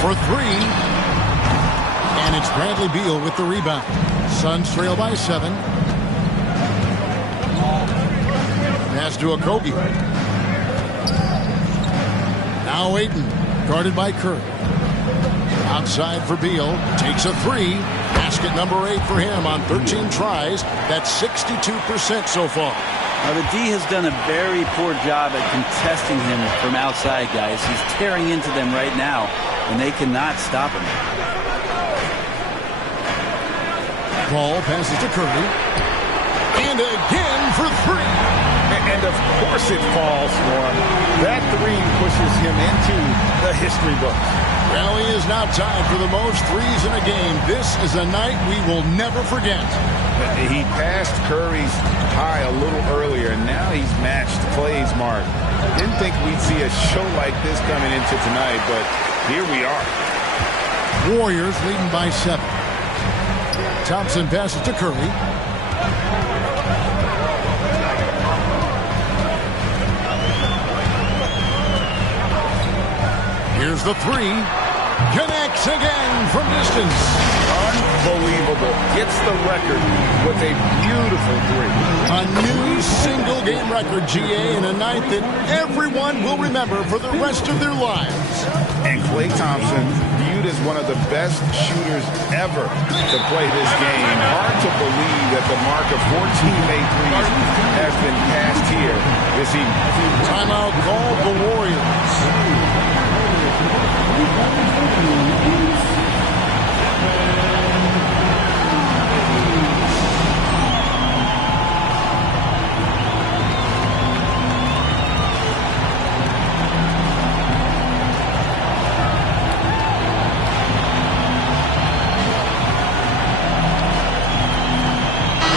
For 3. And it's Bradley Beal with the rebound. Suns trail by 7. Pass to Okogie. Now Ayton, guarded by Curry. Outside for Beal. Takes a 3. Basket number 8 for him on 13 tries. That's 62% so far. Now, the D has done a very poor job at contesting him from outside, guys. He's tearing into them right now, and they cannot stop him. Ball passes to Curry. And again for 3. And of course it falls for him. That three pushes him into the history books. Well, he is now tied for the most threes in a game. This is a night we will never forget. He passed Curry's high a little earlier, and now he's matched Clay's mark. Didn't think we'd see a show like this coming into tonight, but here we are. Warriors leading by 7. Thompson passes to Curry. Here's the three. Connects again from distance. Unbelievable. Gets the record with a beautiful three. A new single-game record, GA, in a night that everyone will remember for the rest of their lives. And Klay Thompson, viewed as one of the best shooters ever to play this game. Hard to believe that the mark of 14 made threes has been passed here this evening. Timeout called the Warriors.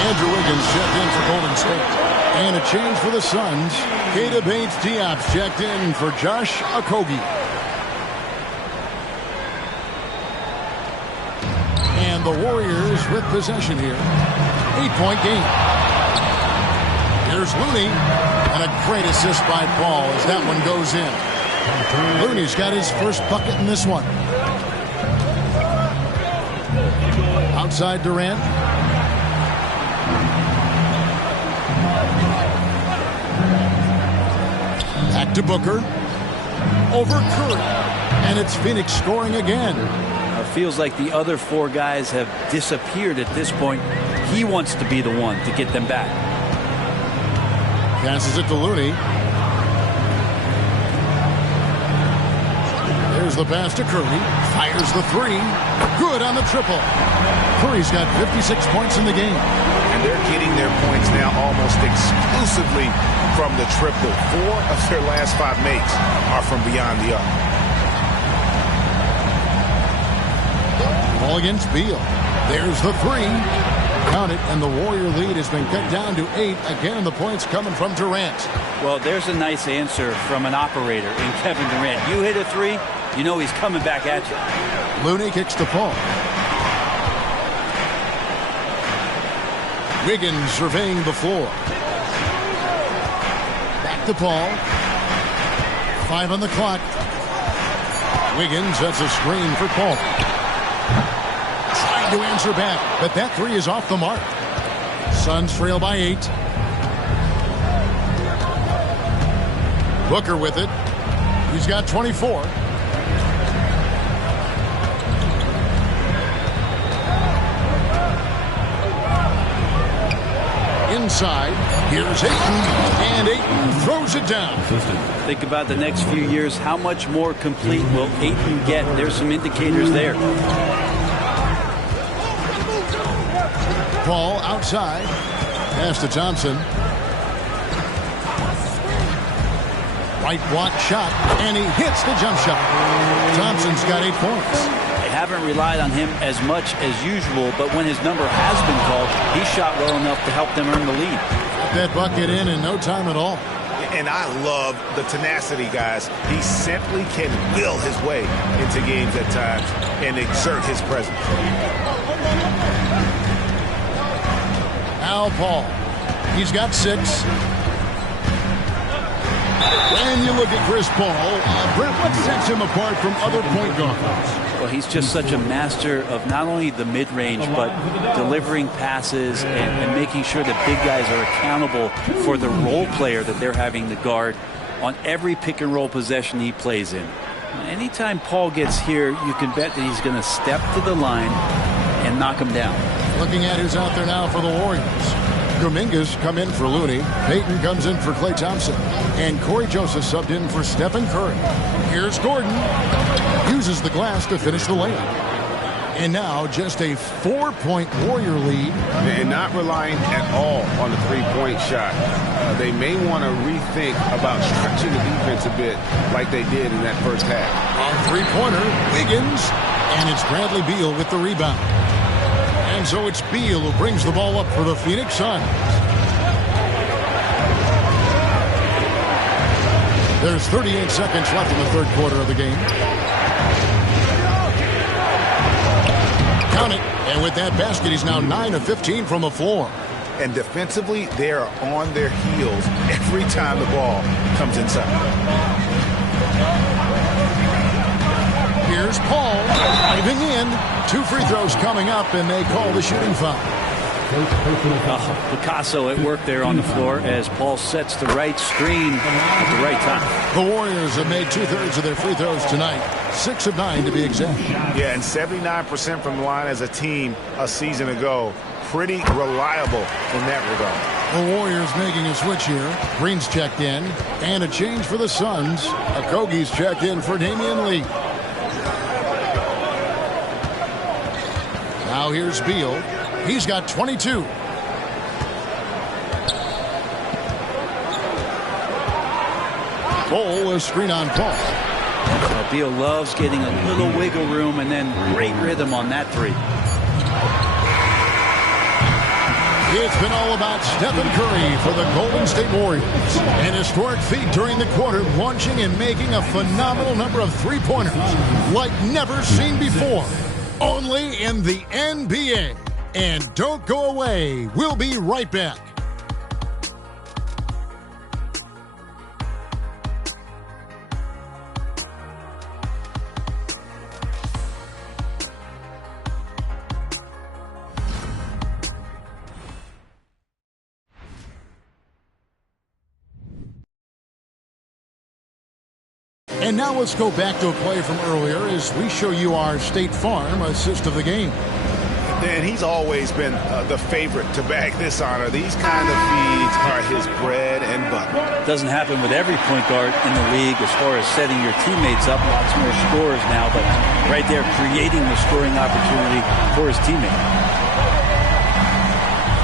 Andrew Wiggins checked in for Golden State. And a change for the Suns. Keita Bates-Diop's checked in for Josh Okogie. And the Warriors with possession here. 8-point game. Here's Looney. And a great assist by Paul as that one goes in. Looney's got his first bucket in this one. Outside Durant. Back to Booker. Over Curry. And it's Phoenix scoring again. It feels like the other four guys have disappeared at this point. He wants to be the one to get them back. Passes it to Looney. There's the pass to Curry. Fires the three. Good on the triple. Curry's got 56 points in the game. And they're getting their points now almost exclusively from the triple. 4 of their last 5 makes are from beyond the arc. Ball against Beal. There's the three. Count it, and the Warrior lead has been cut down to 8. Again, the points coming from Durant. Well, there's a nice answer from an operator in Kevin Durant. You hit a three, you know he's coming back at you. Looney kicks to Paul. Wiggins surveying the floor. Back to Paul. 5 on the clock. Wiggins, that's a screen for Paul. Trying to answer back, but that three is off the mark. Suns trail by 8. Booker with it. He's got 24. Inside, here's Ayton, and Ayton throws it down. Think about the next few years. How much more complete will Ayton get? There's some indicators there. Paul outside. Pass to Thompson. Right block shot, and he hits the jump shot. Thompson's got 8 points. They haven't relied on him as much as usual, but when his number has been called, he shot well enough to help them earn the lead. Got that bucket in no time at all. And I love the tenacity, guys. He simply can will his way into games at times and exert his presence. Now Paul. He's got 6. When you look at Chris Paul, Brent, what sets him apart from other point guards? Well, he's just such a master of not only the mid-range, but delivering passes and making sure that big guys are accountable for the role player that they're having to guard on every pick-and-roll possession he plays in. Anytime Paul gets here, you can bet that he's going to step to the line and knock him down. Looking at who's out there now for the Warriors. Dominguez come in for Looney. Payton comes in for Klay Thompson. And Corey Joseph subbed in for Stephen Curry. Here's Gordon. Uses the glass to finish the layup. And now just a 4-point Warrior lead. And not relying at all on the three-point shot. They may want to rethink about stretching the defense a bit like they did in that first half. On three-pointer, Wiggins. And it's Bradley Beal with the rebound. And so it's Beal who brings the ball up for the Phoenix Suns. There's 38 seconds left in the third quarter of the game. Count it. And with that basket, he's now 9 of 15 from the floor. And defensively, they are on their heels every time the ball comes inside. Here's Paul driving in. 2 free throws coming up, and they call the shooting foul. Picasso at work there on the floor as Paul sets the right screen at the right time. The Warriors have made 2/3 of their free throws tonight. 6 of 9 to be exact. Yeah, and 79% from the line as a team a season ago. Pretty reliable in that regard. The Warriors making a switch here. Green's checked in. And a change for the Suns. Okogie's checked in for Damian Lee. Now here's Beal. He's got 22. Cole is screen on Paul. Beal loves getting a little wiggle room and then great rhythm on that three. It's been all about Stephen Curry for the Golden State Warriors. An historic feat during the quarter, launching and making a phenomenal number of three-pointers like never seen before. Only in the NBA. And don't go away. We'll be right back. And now let's go back to a play from earlier as we show you our State Farm assist of the game. And he's always been the favorite to bag this honor. These kind of feeds are his bread and butter. Doesn't happen with every point guard in the league as far as setting your teammates up. Lots more scores now, but right there creating the scoring opportunity for his teammate.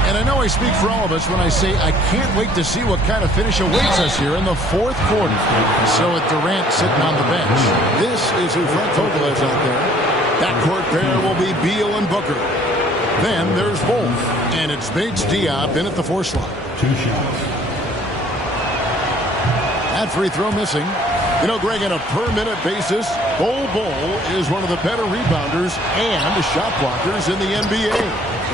And I know I speak for all of us when I say I can't wait to see what kind of finish awaits us here in the fourth quarter. So with Durant sitting on the bench, this is who Frank Vogel is out there. That court pair will be Beal and Booker. Then there's both, and it's Bates Diop in at the 4 slot. 2 shots. That free throw missing. You know, Greg, on a per-minute basis, Bol is one of the better rebounders and shot blockers in the NBA.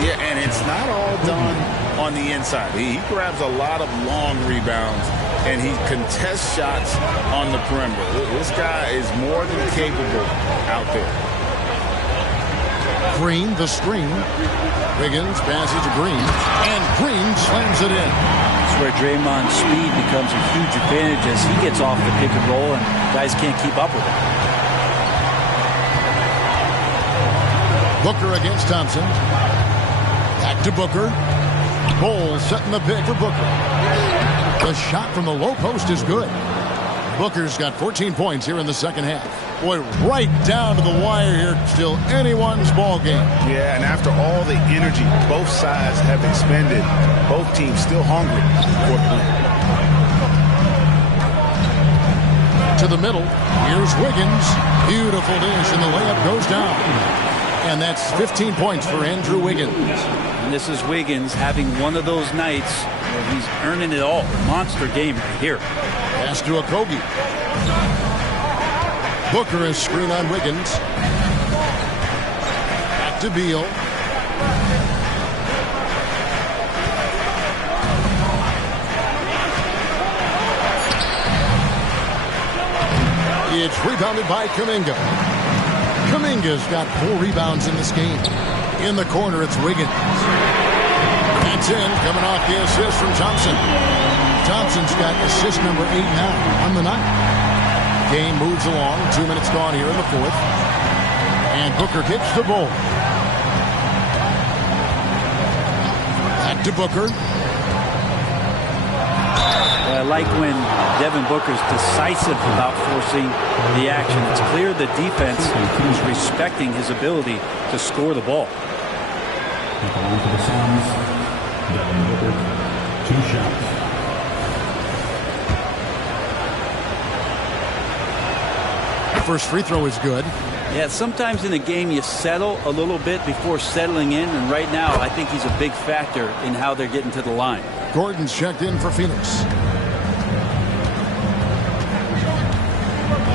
Yeah, and it's not all done on the inside. He grabs a lot of long rebounds, and he contests shots on the perimeter. This guy is more than capable out there. Green, the screen. Wiggins passes to Green, and Green slams it in. That's where Draymond's speed becomes a huge advantage as he gets off the pick and roll, and guys can't keep up with him. Booker against Thompson. Back to Booker. Bol setting the pick for Booker. The shot from the low post is good. Booker's got 14 points here in the second half. Boy, right down to the wire here. Still anyone's ball game. Yeah, and after all the energy both sides have expended, both teams still hungry for the win. To the middle. Here's Wiggins. Beautiful dish, and the layup goes down. And that's 15 points for Andrew Wiggins. And this is Wiggins having one of those nights where he's earning it all. Monster game here. Pass to Okogie. Booker is screen on Wiggins. Back to Beal. It's rebounded by Kuminga. Kuminga's got 4 rebounds in this game. In the corner, it's Wiggins. That's in, coming off the assist from Thompson. Thompson's got assist number 8 now on the night. Game moves along. 2 minutes gone here in the fourth. And Booker hits the ball. Back to Booker. I like when Devin Booker's decisive about forcing the action. It's clear the defense is respecting his ability to score the ball. On for the Suns, Devin Booker, 2 shots. First free throw is good. Yeah, sometimes in a game you settle a little bit before settling in, and right now I think he's a big factor in how they're getting to the line. Gordon's checked in for Phoenix.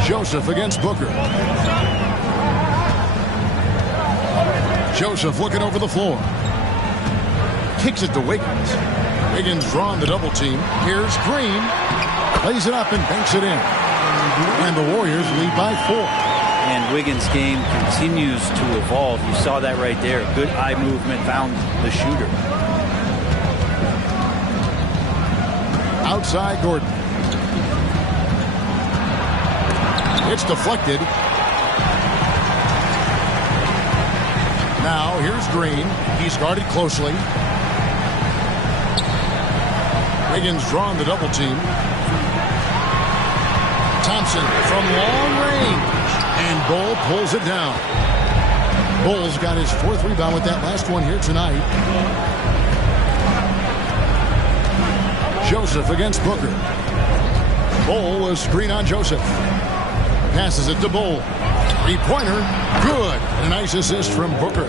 Joseph against Booker. Joseph looking over the floor. Kicks it to Wiggins. Wiggins drawn the double team. Here's Green. Lays it up and banks it in. And the Warriors lead by 4. And Wiggins' game continues to evolve. You saw that right there. Good eye movement, found the shooter. Outside Gordon. It's deflected. Now here's Green. He's guarded closely. Wiggins drawn the double team. Thompson from long range. And Bull pulls it down. Bull's got his 4th rebound with that last one here tonight. Joseph against Booker. Bull a screen on Joseph. Passes it to Bull. 3-pointer. Good. A nice assist from Booker.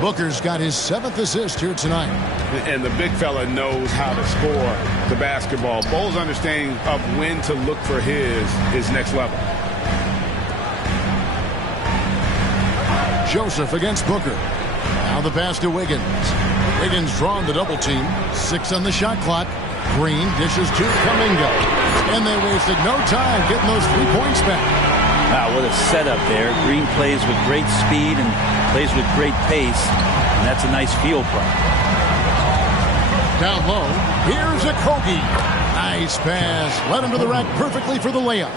Booker's got his 7th assist here tonight. And the big fella knows how to score the basketball. Bull's understanding of when to look for his next level. Joseph against Booker. Now the pass to Wiggins. Wiggins drawn the double team. 6 on the shot clock. Green dishes to Kuminga. And they wasted no time getting those 3 points back. Wow, what a setup there. Green plays with great speed and plays with great pace. And that's a nice field play. Down low. Here's a Kogi. Nice pass. Led him to the rack perfectly for the layup.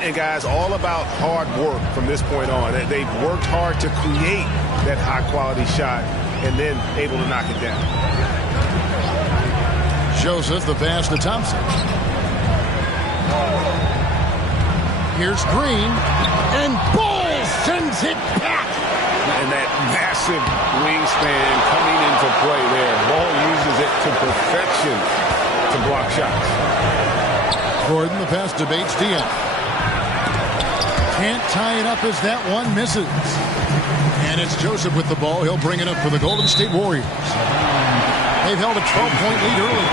And guys, all about hard work from this point on. They've worked hard to create that high-quality shot and then able to knock it down. Joseph, the pass to Thompson. Here's Green. And Bull sends it back. And that massive wingspan coming into play there. Bull uses it to perfection to block shots. Gordon, the pass to Bates-Diop. Can't tie it up as that one misses. And it's Joseph with the ball. He'll bring it up for the Golden State Warriors. They've held a 12-point lead early.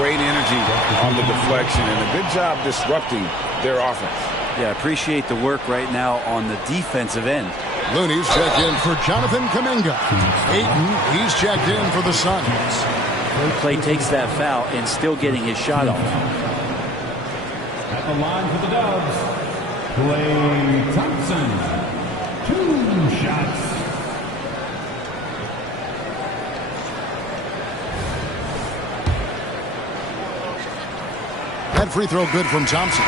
Great energy on the deflection and a good job disrupting their offense. Yeah, appreciate the work right now on the defensive end. Looney's checked in for Jonathan Kuminga. Ayton, he's checked in for the Suns. Clay takes that foul and still getting his shot off. At the line for the Dubs, Klay Thompson, 2 shots. That free throw good from Thompson.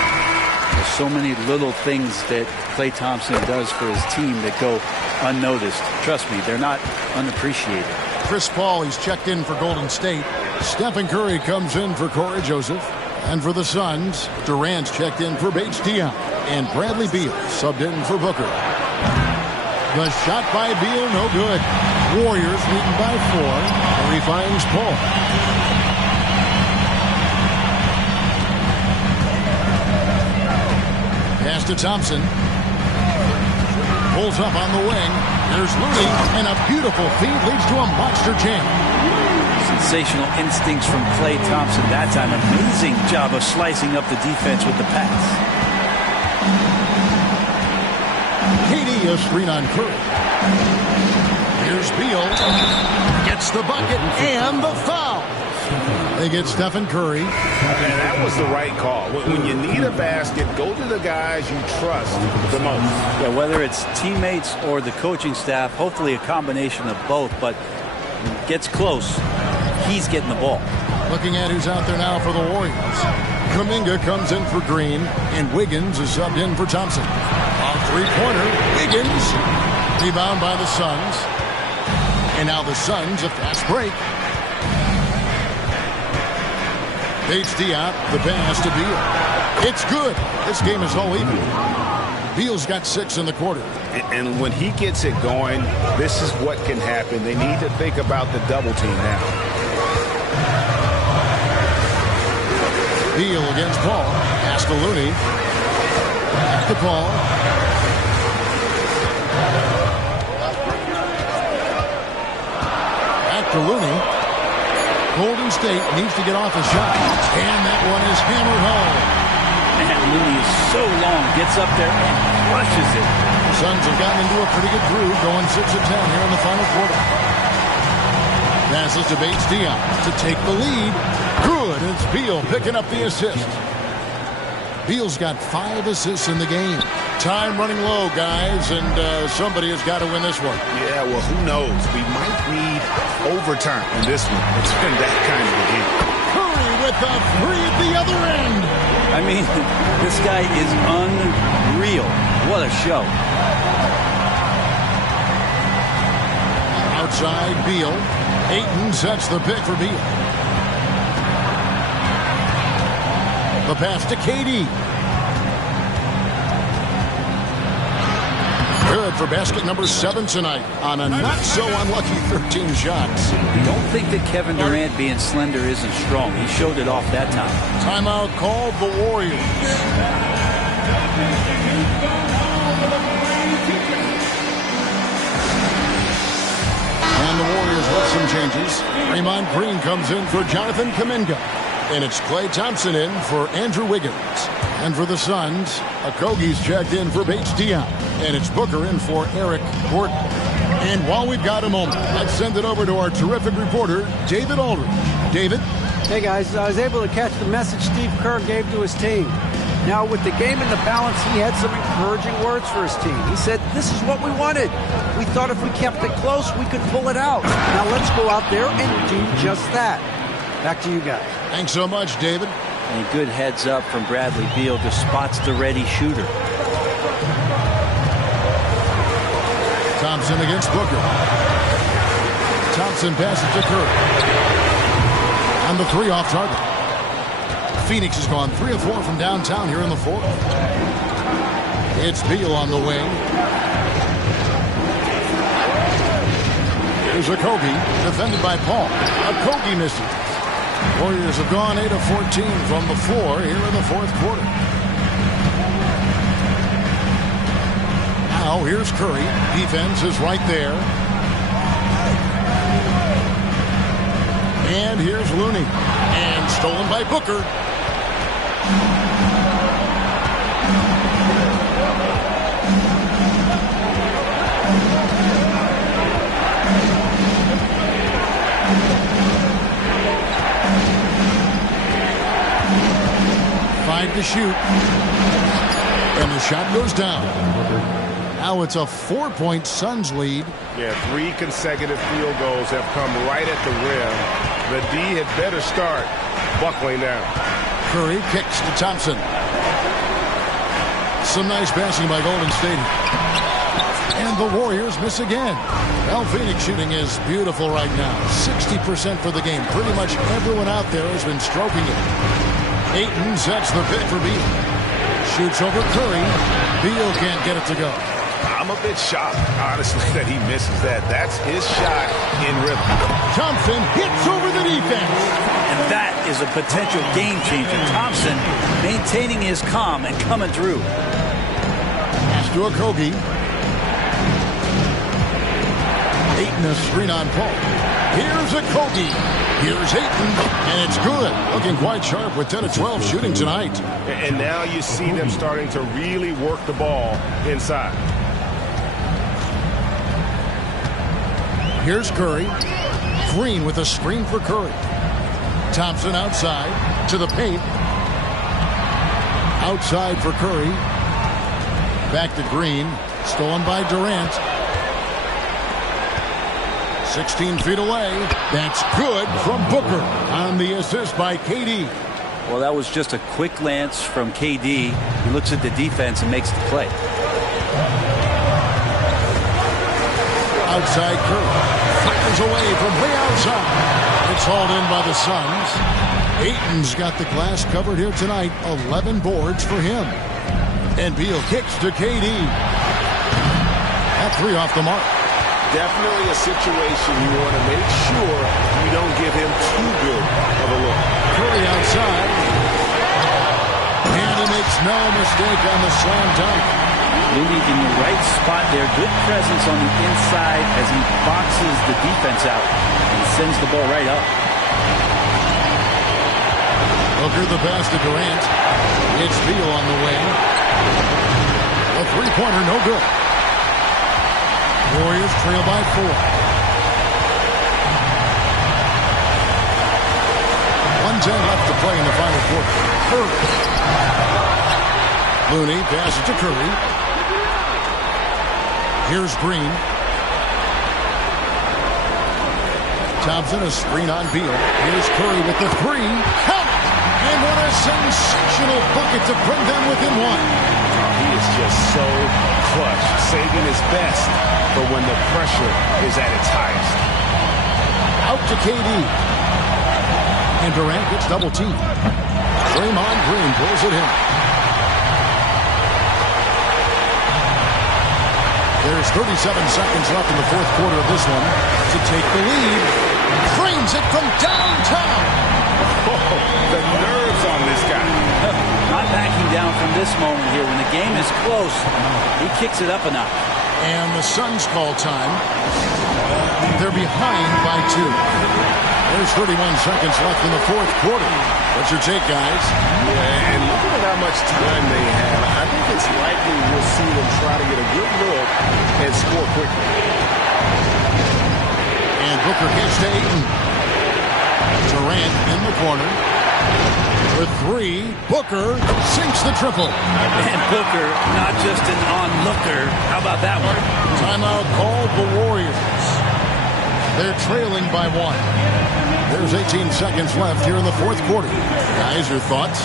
There's so many little things that Klay Thompson does for his team that go unnoticed. Trust me, they're not unappreciated. Chris Paul, he's checked in for Golden State. Stephen Curry comes in for Corey Joseph. And for the Suns, Durant's checked in for Bates-Diop. And Bradley Beal subbed in for Booker. The shot by Beal, no good. Warriors leading by 4. Curry finds Paul. Pass to Thompson. Pulls up on the wing. There's Looney, and a beautiful feed leads to a monster jam. Sensational instincts from Klay Thompson. That's an amazing job of slicing up the defense with the pass. KD, a screen on Curry. Here's Beal. Gets the bucket and the foul. They get Stephen Curry. And that was the right call. When you need a basket, go to the guys you trust the most. Yeah, whether it's teammates or the coaching staff, hopefully a combination of both, but gets close. He's getting the ball. Looking at who's out there now for the Warriors. Kuminga comes in for Green, and Wiggins is subbed in for Thompson. On 3-pointer, Wiggins. Rebound by the Suns. And now the Suns, a fast break. Bates Diop, the pass to Beal. It's good. This game is all even. Beal's got 6 in the quarter. And when he gets it going, this is what can happen. They need to think about the double team now. Beal against Paul. Pass to Looney. Back to Paul. Back to Looney. Golden State needs to get off a shot. And that one is hammered home. And Looney is so long, gets up there and crushes it. The Suns have gotten into a pretty good groove, going 6 of 10 here in the final quarter. Passes to Bates Diop to take the lead. Good. It's Beal picking up the assist. Beal's got 5 assists in the game. Time running low, guys, and somebody has got to win this one. Yeah, well, who knows? We might need overtime in this one. It's been that kind of a game. Curry with the 3 at the other end. I mean, this guy is unreal. What a show. Outside Beal. Ayton sets the pick for Beal. The pass to KD. Good for basket number 7 tonight on a not-so-unlucky 13 shots. Don't think that Kevin Durant being slender isn't strong. He showed it off that time. Timeout called the Warriors. And the Warriors with some changes. Draymond Green comes in for Jonathan Kuminga. And it's Klay Thompson in for Andrew Wiggins. And for the Suns, Okogie's checked in for Bates Diop. And it's Booker in for Eric Gordon. And while we've got a moment, let's send it over to our terrific reporter, David Aldridge. David? Hey, guys. I was able to catch the message Steve Kerr gave to his team. Now, with the game in the balance, he had some encouraging words for his team. He said, this is what we wanted. We thought if we kept it close, we could pull it out. Now, let's go out there and do just that. Back to you guys. Thanks so much, David. And a good heads up from Bradley Beal, just spots the ready shooter. Thompson against Booker. Thompson passes to Curry. And the 3 off target. Phoenix has gone 3 of 4 from downtown here in the 4th. It's Beal on the wing. Here's Okogie, defended by Paul. Okogie misses. Warriors have gone 8 of 14 from the floor here in the 4th quarter. Now here's Curry. Defense is right there. And here's Looney. And stolen by Booker. To shoot. And the shot goes down. Now it's a 4-point Suns lead. Yeah, 3 consecutive field goals have come right at the rim. The D had better start buckling down. Curry kicks to Thompson. Some nice passing by Golden State. And the Warriors miss again. Well, Phoenix shooting is beautiful right now. 60% for the game. Pretty much everyone out there has been stroking it. Ayton sets the pick for Beal. Shoots over Curry. Beal can't get it to go. I'm a bit shocked, honestly, that he misses that. That's his shot in rhythm. Thompson hits over the defense. And that is a potential game changer. Thompson maintaining his calm and coming through. Pass to Okogie. Ayton a screen on Paul. Here's Okogie. Here's Ayton, and it's good. Looking quite sharp with 10 of 12 shooting tonight. And now you see them starting to really work the ball inside. Here's Curry. Green with a screen for Curry. Thompson outside to the paint. Outside for Curry. Back to Green. Stolen by Durant. 16 feet away. That's good from Booker on the assist by KD. Well, that was just a quick glance from KD. He looks at the defense and makes the play. Outside Curry. Fires away from way outside. It's hauled in by the Suns. Ayton's got the glass covered here tonight. 11 boards for him. And Beal kicks to KD. That three off the mark. Definitely a situation you want to make sure you don't give him too good of a look. Curry outside. And he makes no mistake on the slam dunk. Looney in the right spot there. Good presence on the inside as he boxes the defense out and sends the ball right up. Booker the pass to Durant. It's Beal on the wing. A three-pointer, no good. Warriors trail by 4. 1:10 left to play in the final quarter. Curry. Looney passes to Curry. Here's Green. Thompson, a screen on Beal. Here's Curry with the three. Count! And what a sensational bucket to bring them within 1. He is just so clutch, saving his best for when the pressure is at its highest. Out to KD. And Durant gets double teamed. Draymond Green pulls it in. There's 37 seconds left in the fourth quarter of this one to take the lead. Frames it from downtown. Oh, the nerves on this guy. Not backing down from this moment here. When the game is close, he kicks it up a notch. And the Suns call time. They're behind by 2. There's 31 seconds left in the fourth quarter. What's your take, guys? Yeah, and looking at how much time they have, I think it's likely we'll see them try to get a good look and score quickly. And Booker gets to Ayton. Durant in the corner. For 3, Booker sinks the triple. And Booker, not just an onlooker. How about that one? Timeout called the Warriors. They're trailing by 1. There's 18 seconds left here in the fourth quarter. Guys, your thoughts?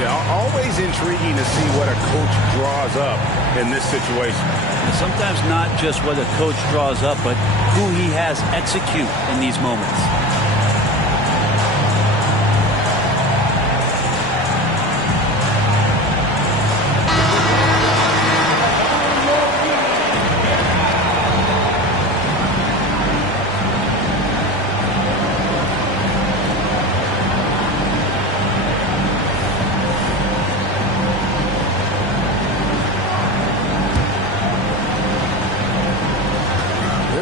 Yeah, always intriguing to see what a coach draws up in this situation. Sometimes not just what a coach draws up, but who he has execute in these moments.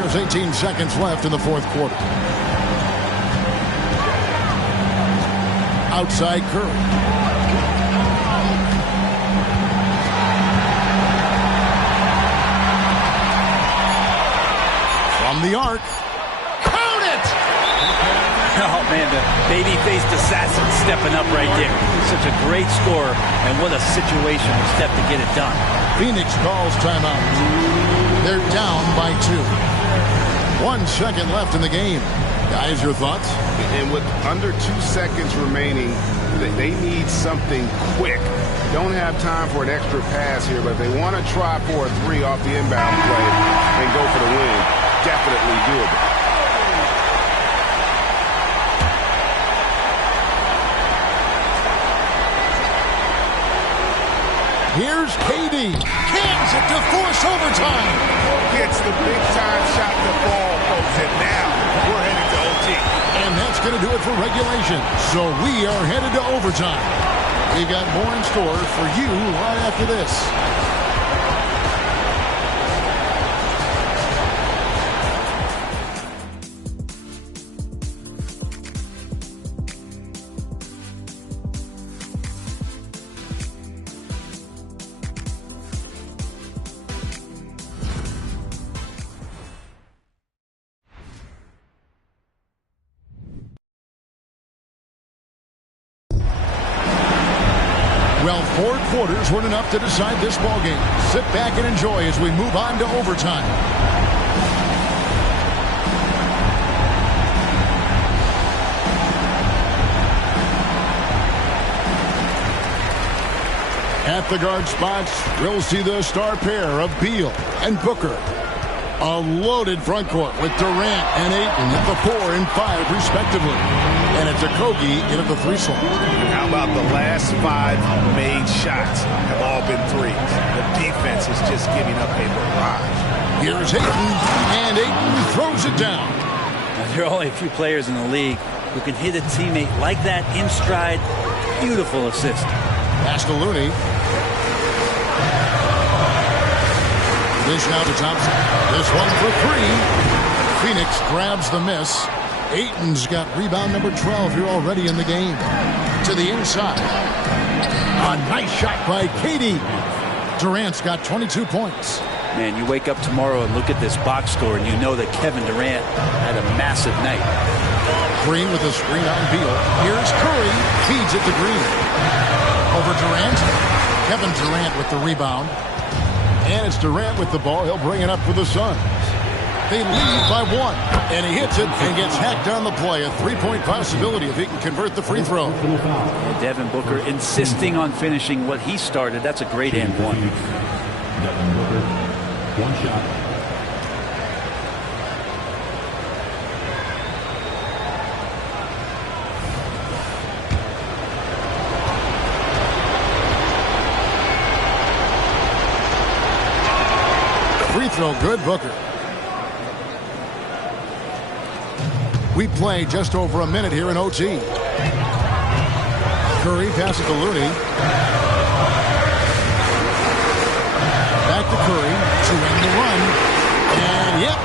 There's 18 seconds left in the fourth quarter. Outside Curry. From the arc. Count it! Oh, man, the baby-faced assassin stepping up right there. Such a great scorer, and what a situational step to get it done. Phoenix calls timeout. They're down by 2. 1 second left in the game. Guys, your thoughts? And with under 2 seconds remaining, they need something quick. Don't have time for an extra pass here, but if they want to try for a 3 off the inbound play and go for the win, definitely doable. Here's KD. Cans it to force overtime. Gets the big-time shot to fall, folks, and now we're headed to OT. And that's going to do it for regulation. So we are headed to overtime. We got more in store for you right after this. Well, 4 quarters weren't enough to decide this ballgame. Sit back and enjoy as we move on to overtime. At the guard spots, we'll see the star pair of Beal and Booker. A loaded front court with Durant and Ayton at the 4 and 5 respectively. And it's Okogie in at the 3 slot. How about the last 5 made shots have all been threes? The defense is just giving up a barrage. Here's Ayton, and Ayton throws it down. Now, there are only a few players in the league who can hit a teammate like that in stride. Beautiful assist. Pass to Looney. Dish now to Thompson. This one for 3. Phoenix grabs the miss. Ayton's got rebound number 12 here already in the game. To the inside. A nice shot by Katie. Durant's got 22 points. Man, you wake up tomorrow and look at this box score, and you know that Kevin Durant had a massive night. Green with a screen on Beal. Here's Curry. Feeds it to Green. Over Durant. Kevin Durant with the rebound. And it's Durant with the ball. He'll bring it up for the Suns. They lead by 1. And he hits it and gets hacked on the play. A 3-point possibility if he can convert the free throw. Yeah, Devin Booker insisting on finishing what he started. That's a great and one. Devin Booker, 1 shot. Free throw good, Booker. We play just over a minute here in OT. Curry passes to Looney. Back to Curry to end the run. And yep,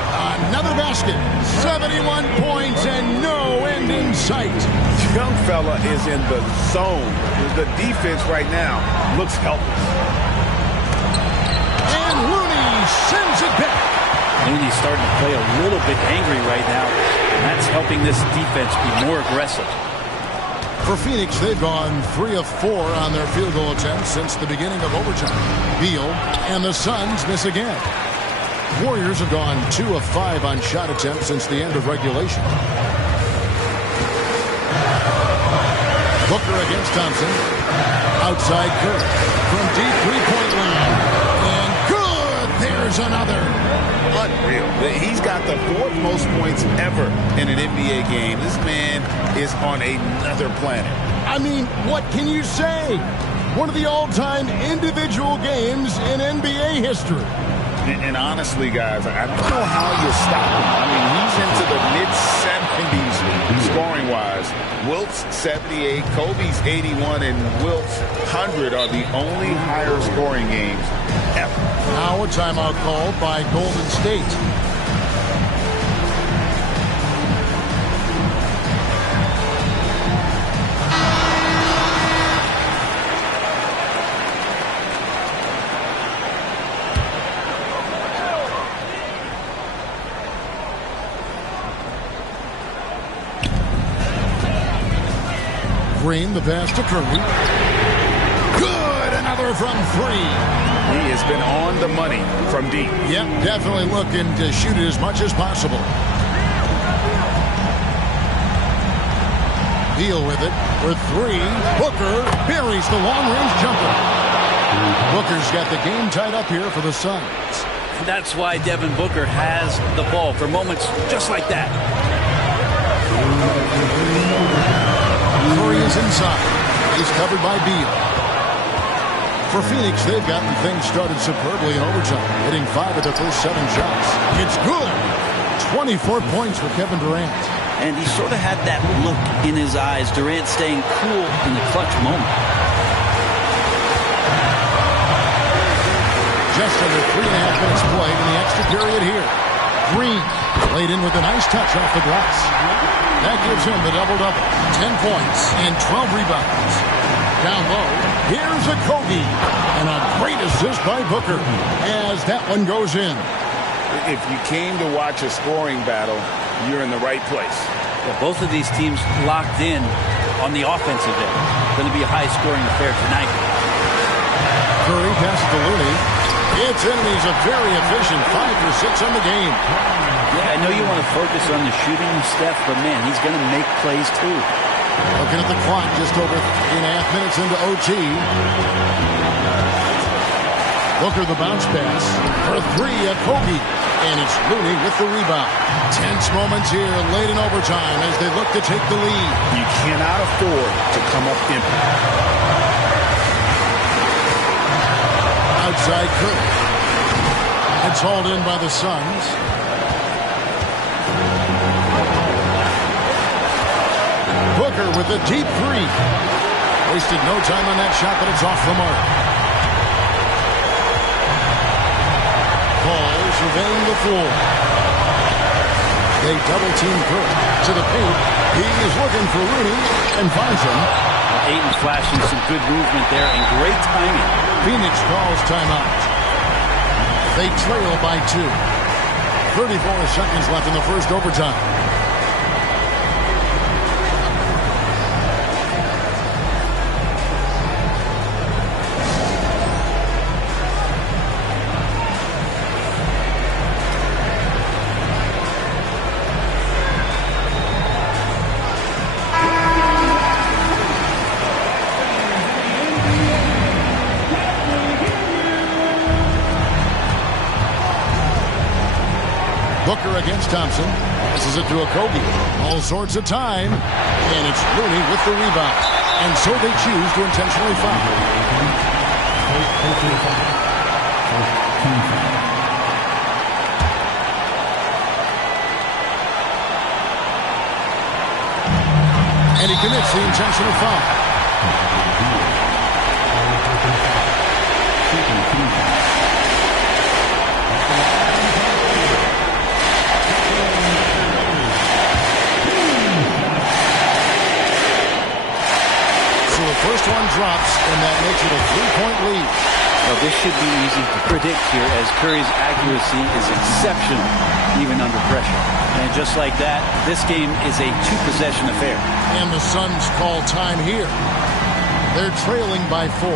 another basket. 71 points and no end in sight. Young fella is in the zone. The defense right now looks helpless. And Looney sends it back. Looney's starting to play a little bit angry right now, and that's helping this defense be more aggressive. For Phoenix, they've gone 3 of 4 on their field goal attempts since the beginning of overtime. Beal and the Suns miss again. Warriors have gone 2 of 5 on shot attempts since the end of regulation. Booker against Thompson. Outside Curry. From deep 3-point line. And good! There's another. Unreal. He's got the 4th most points ever in an NBA game. This man is on another planet. I mean, what can you say? One of the all-time individual games in NBA history. And honestly, guys, I don't know how you stop him. I mean, he's into the mid-70s scoring-wise. Wilt's 78, Kobe's 81, and Wilt's 100 are the only higher scoring games ever. Now a timeout called by Golden State. Green, the pass to Curry. Good! Another from 3. He has been on the money from deep. Yep, definitely looking to shoot it as much as possible. Beal with it for 3. Booker buries the long-range jumper. Booker's got the game tied up here for the Suns. That's why Devin Booker has the ball for moments just like that. Curry is inside. He's covered by Beal. For Phoenix, they've gotten things started superbly in overtime, hitting 5 of their first 7 shots. It's good. 24 points for Kevin Durant. And he sort of had that look in his eyes. Durant staying cool in the clutch moment. Just under 3.5 minutes played in the extra period here. Green laid in with a nice touch off the glass. That gives him the double-double. 10 points and 12 rebounds. Down low, here's Okogie. And a great assist by Booker as that one goes in. If you came to watch a scoring battle, you're in the right place. Yeah, both of these teams locked in on the offensive end. Going to be a high-scoring affair tonight. Curry passes to Looney. It's in, and he's a very efficient 5 for 6 on the game. Yeah, I know you want to focus on the shooting, Steph, but man, he's going to make plays too. Looking at the clock, just over 3.5 minutes into OT. Booker the bounce pass for 3 at Okogie. And it's Looney with the rebound. Tense moments here late in overtime as they look to take the lead. You cannot afford to come up empty. Outside Curry. It's hauled in by the Suns. Booker with a deep three. Wasted no time on that shot, but it's off the mark. Paul surveying the floor. They double-team Curry to the paint. He is looking for Rooney and finds him. Ayton flashing some good movement there and great timing. Phoenix calls timeout. They trail by 2. 34 seconds left in the first overtime. Booker against Thompson. Passes it to Okogie. All sorts of time. And it's Looney with the rebound. And so they choose to intentionally foul. And he commits the intentional foul. First one drops, and that makes it a 3-point lead. Well, this should be easy to predict here as Curry's accuracy is exceptional, even under pressure. And just like that, this game is a 2-possession affair. And the Suns call time here. They're trailing by 4.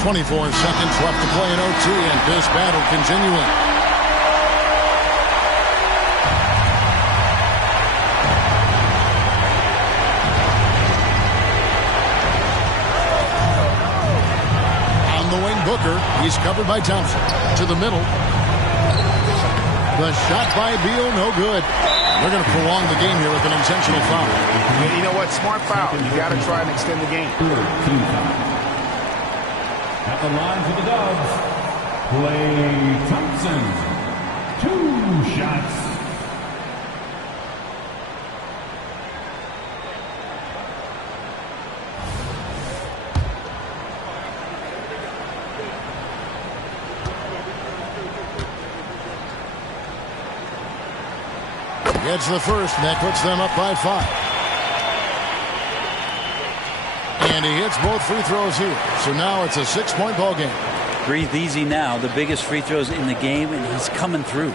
24 seconds left to play in OT, and this battle continuing. Booker, he's covered by Thompson. To the middle. The shot by Beal, no good. They're going to prolong the game here with an intentional foul. Yeah, you know what? Smart foul. You got to try and extend the game. At the line for the Dubs, Klay Thompson. 2 shots. Gets the first, and that puts them up by 5. And he hits both free throws here. So now it's a 6-point ball game. Breathe easy now. The biggest free throws in the game, and he's coming through.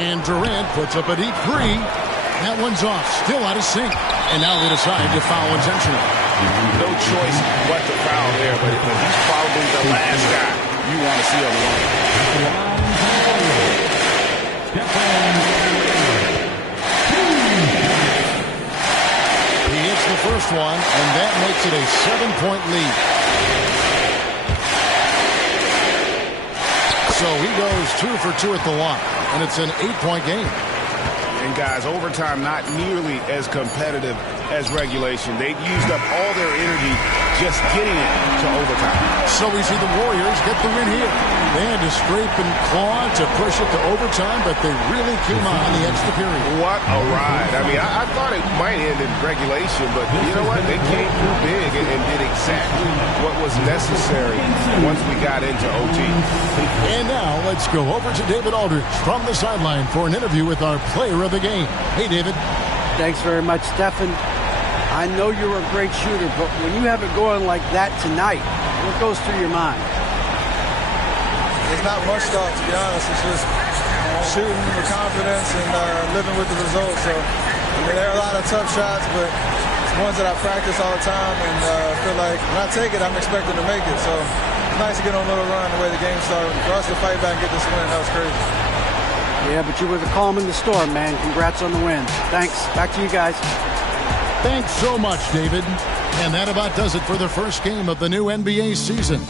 And Durant puts up a deep 3. That one's off, still out of sync. And now they decide to foul intentionally. No choice but to foul there, but he's probably the last guy you want to see on the line. The first one, and that makes it a 7-point lead. So he goes 2 for 2 at the line, and it's an 8-point game. And guys, overtime not nearly as competitive as regulation. They've used up all their energy just getting it to overtime. So we see the Warriors get the win here. They had to scrape and claw to push it to overtime, but they really came on in the extra period. What a ride. I mean, I thought it might end in regulation, but you know what? They came through big and did exactly what was necessary once we got into OT. And now let's go over to David Aldridge from the sideline for an interview with our player of the game. Hey, David. Thanks very much, Stephen. I know you're a great shooter, but when you have it going like that tonight, what goes through your mind? It's not much thought, to be honest. It's just shooting with confidence and living with the results. So, I mean, there are a lot of tough shots, but it's ones that I practice all the time, and feel like when I take it, I'm expecting to make it. So it's nice to get on a little run the way the game started. For us to fight back and get this win, that was crazy. Yeah, but you were the calm in the storm, man. Congrats on the win. Thanks. Back to you guys. Thanks so much, David. And that about does it for the first game of the new NBA season.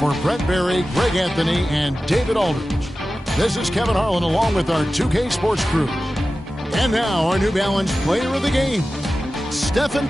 For Brett Berry, Greg Anthony, and David Aldridge, This is Kevin Harlan along with our 2K Sports crew. And now our New Balance player of the game, Stephen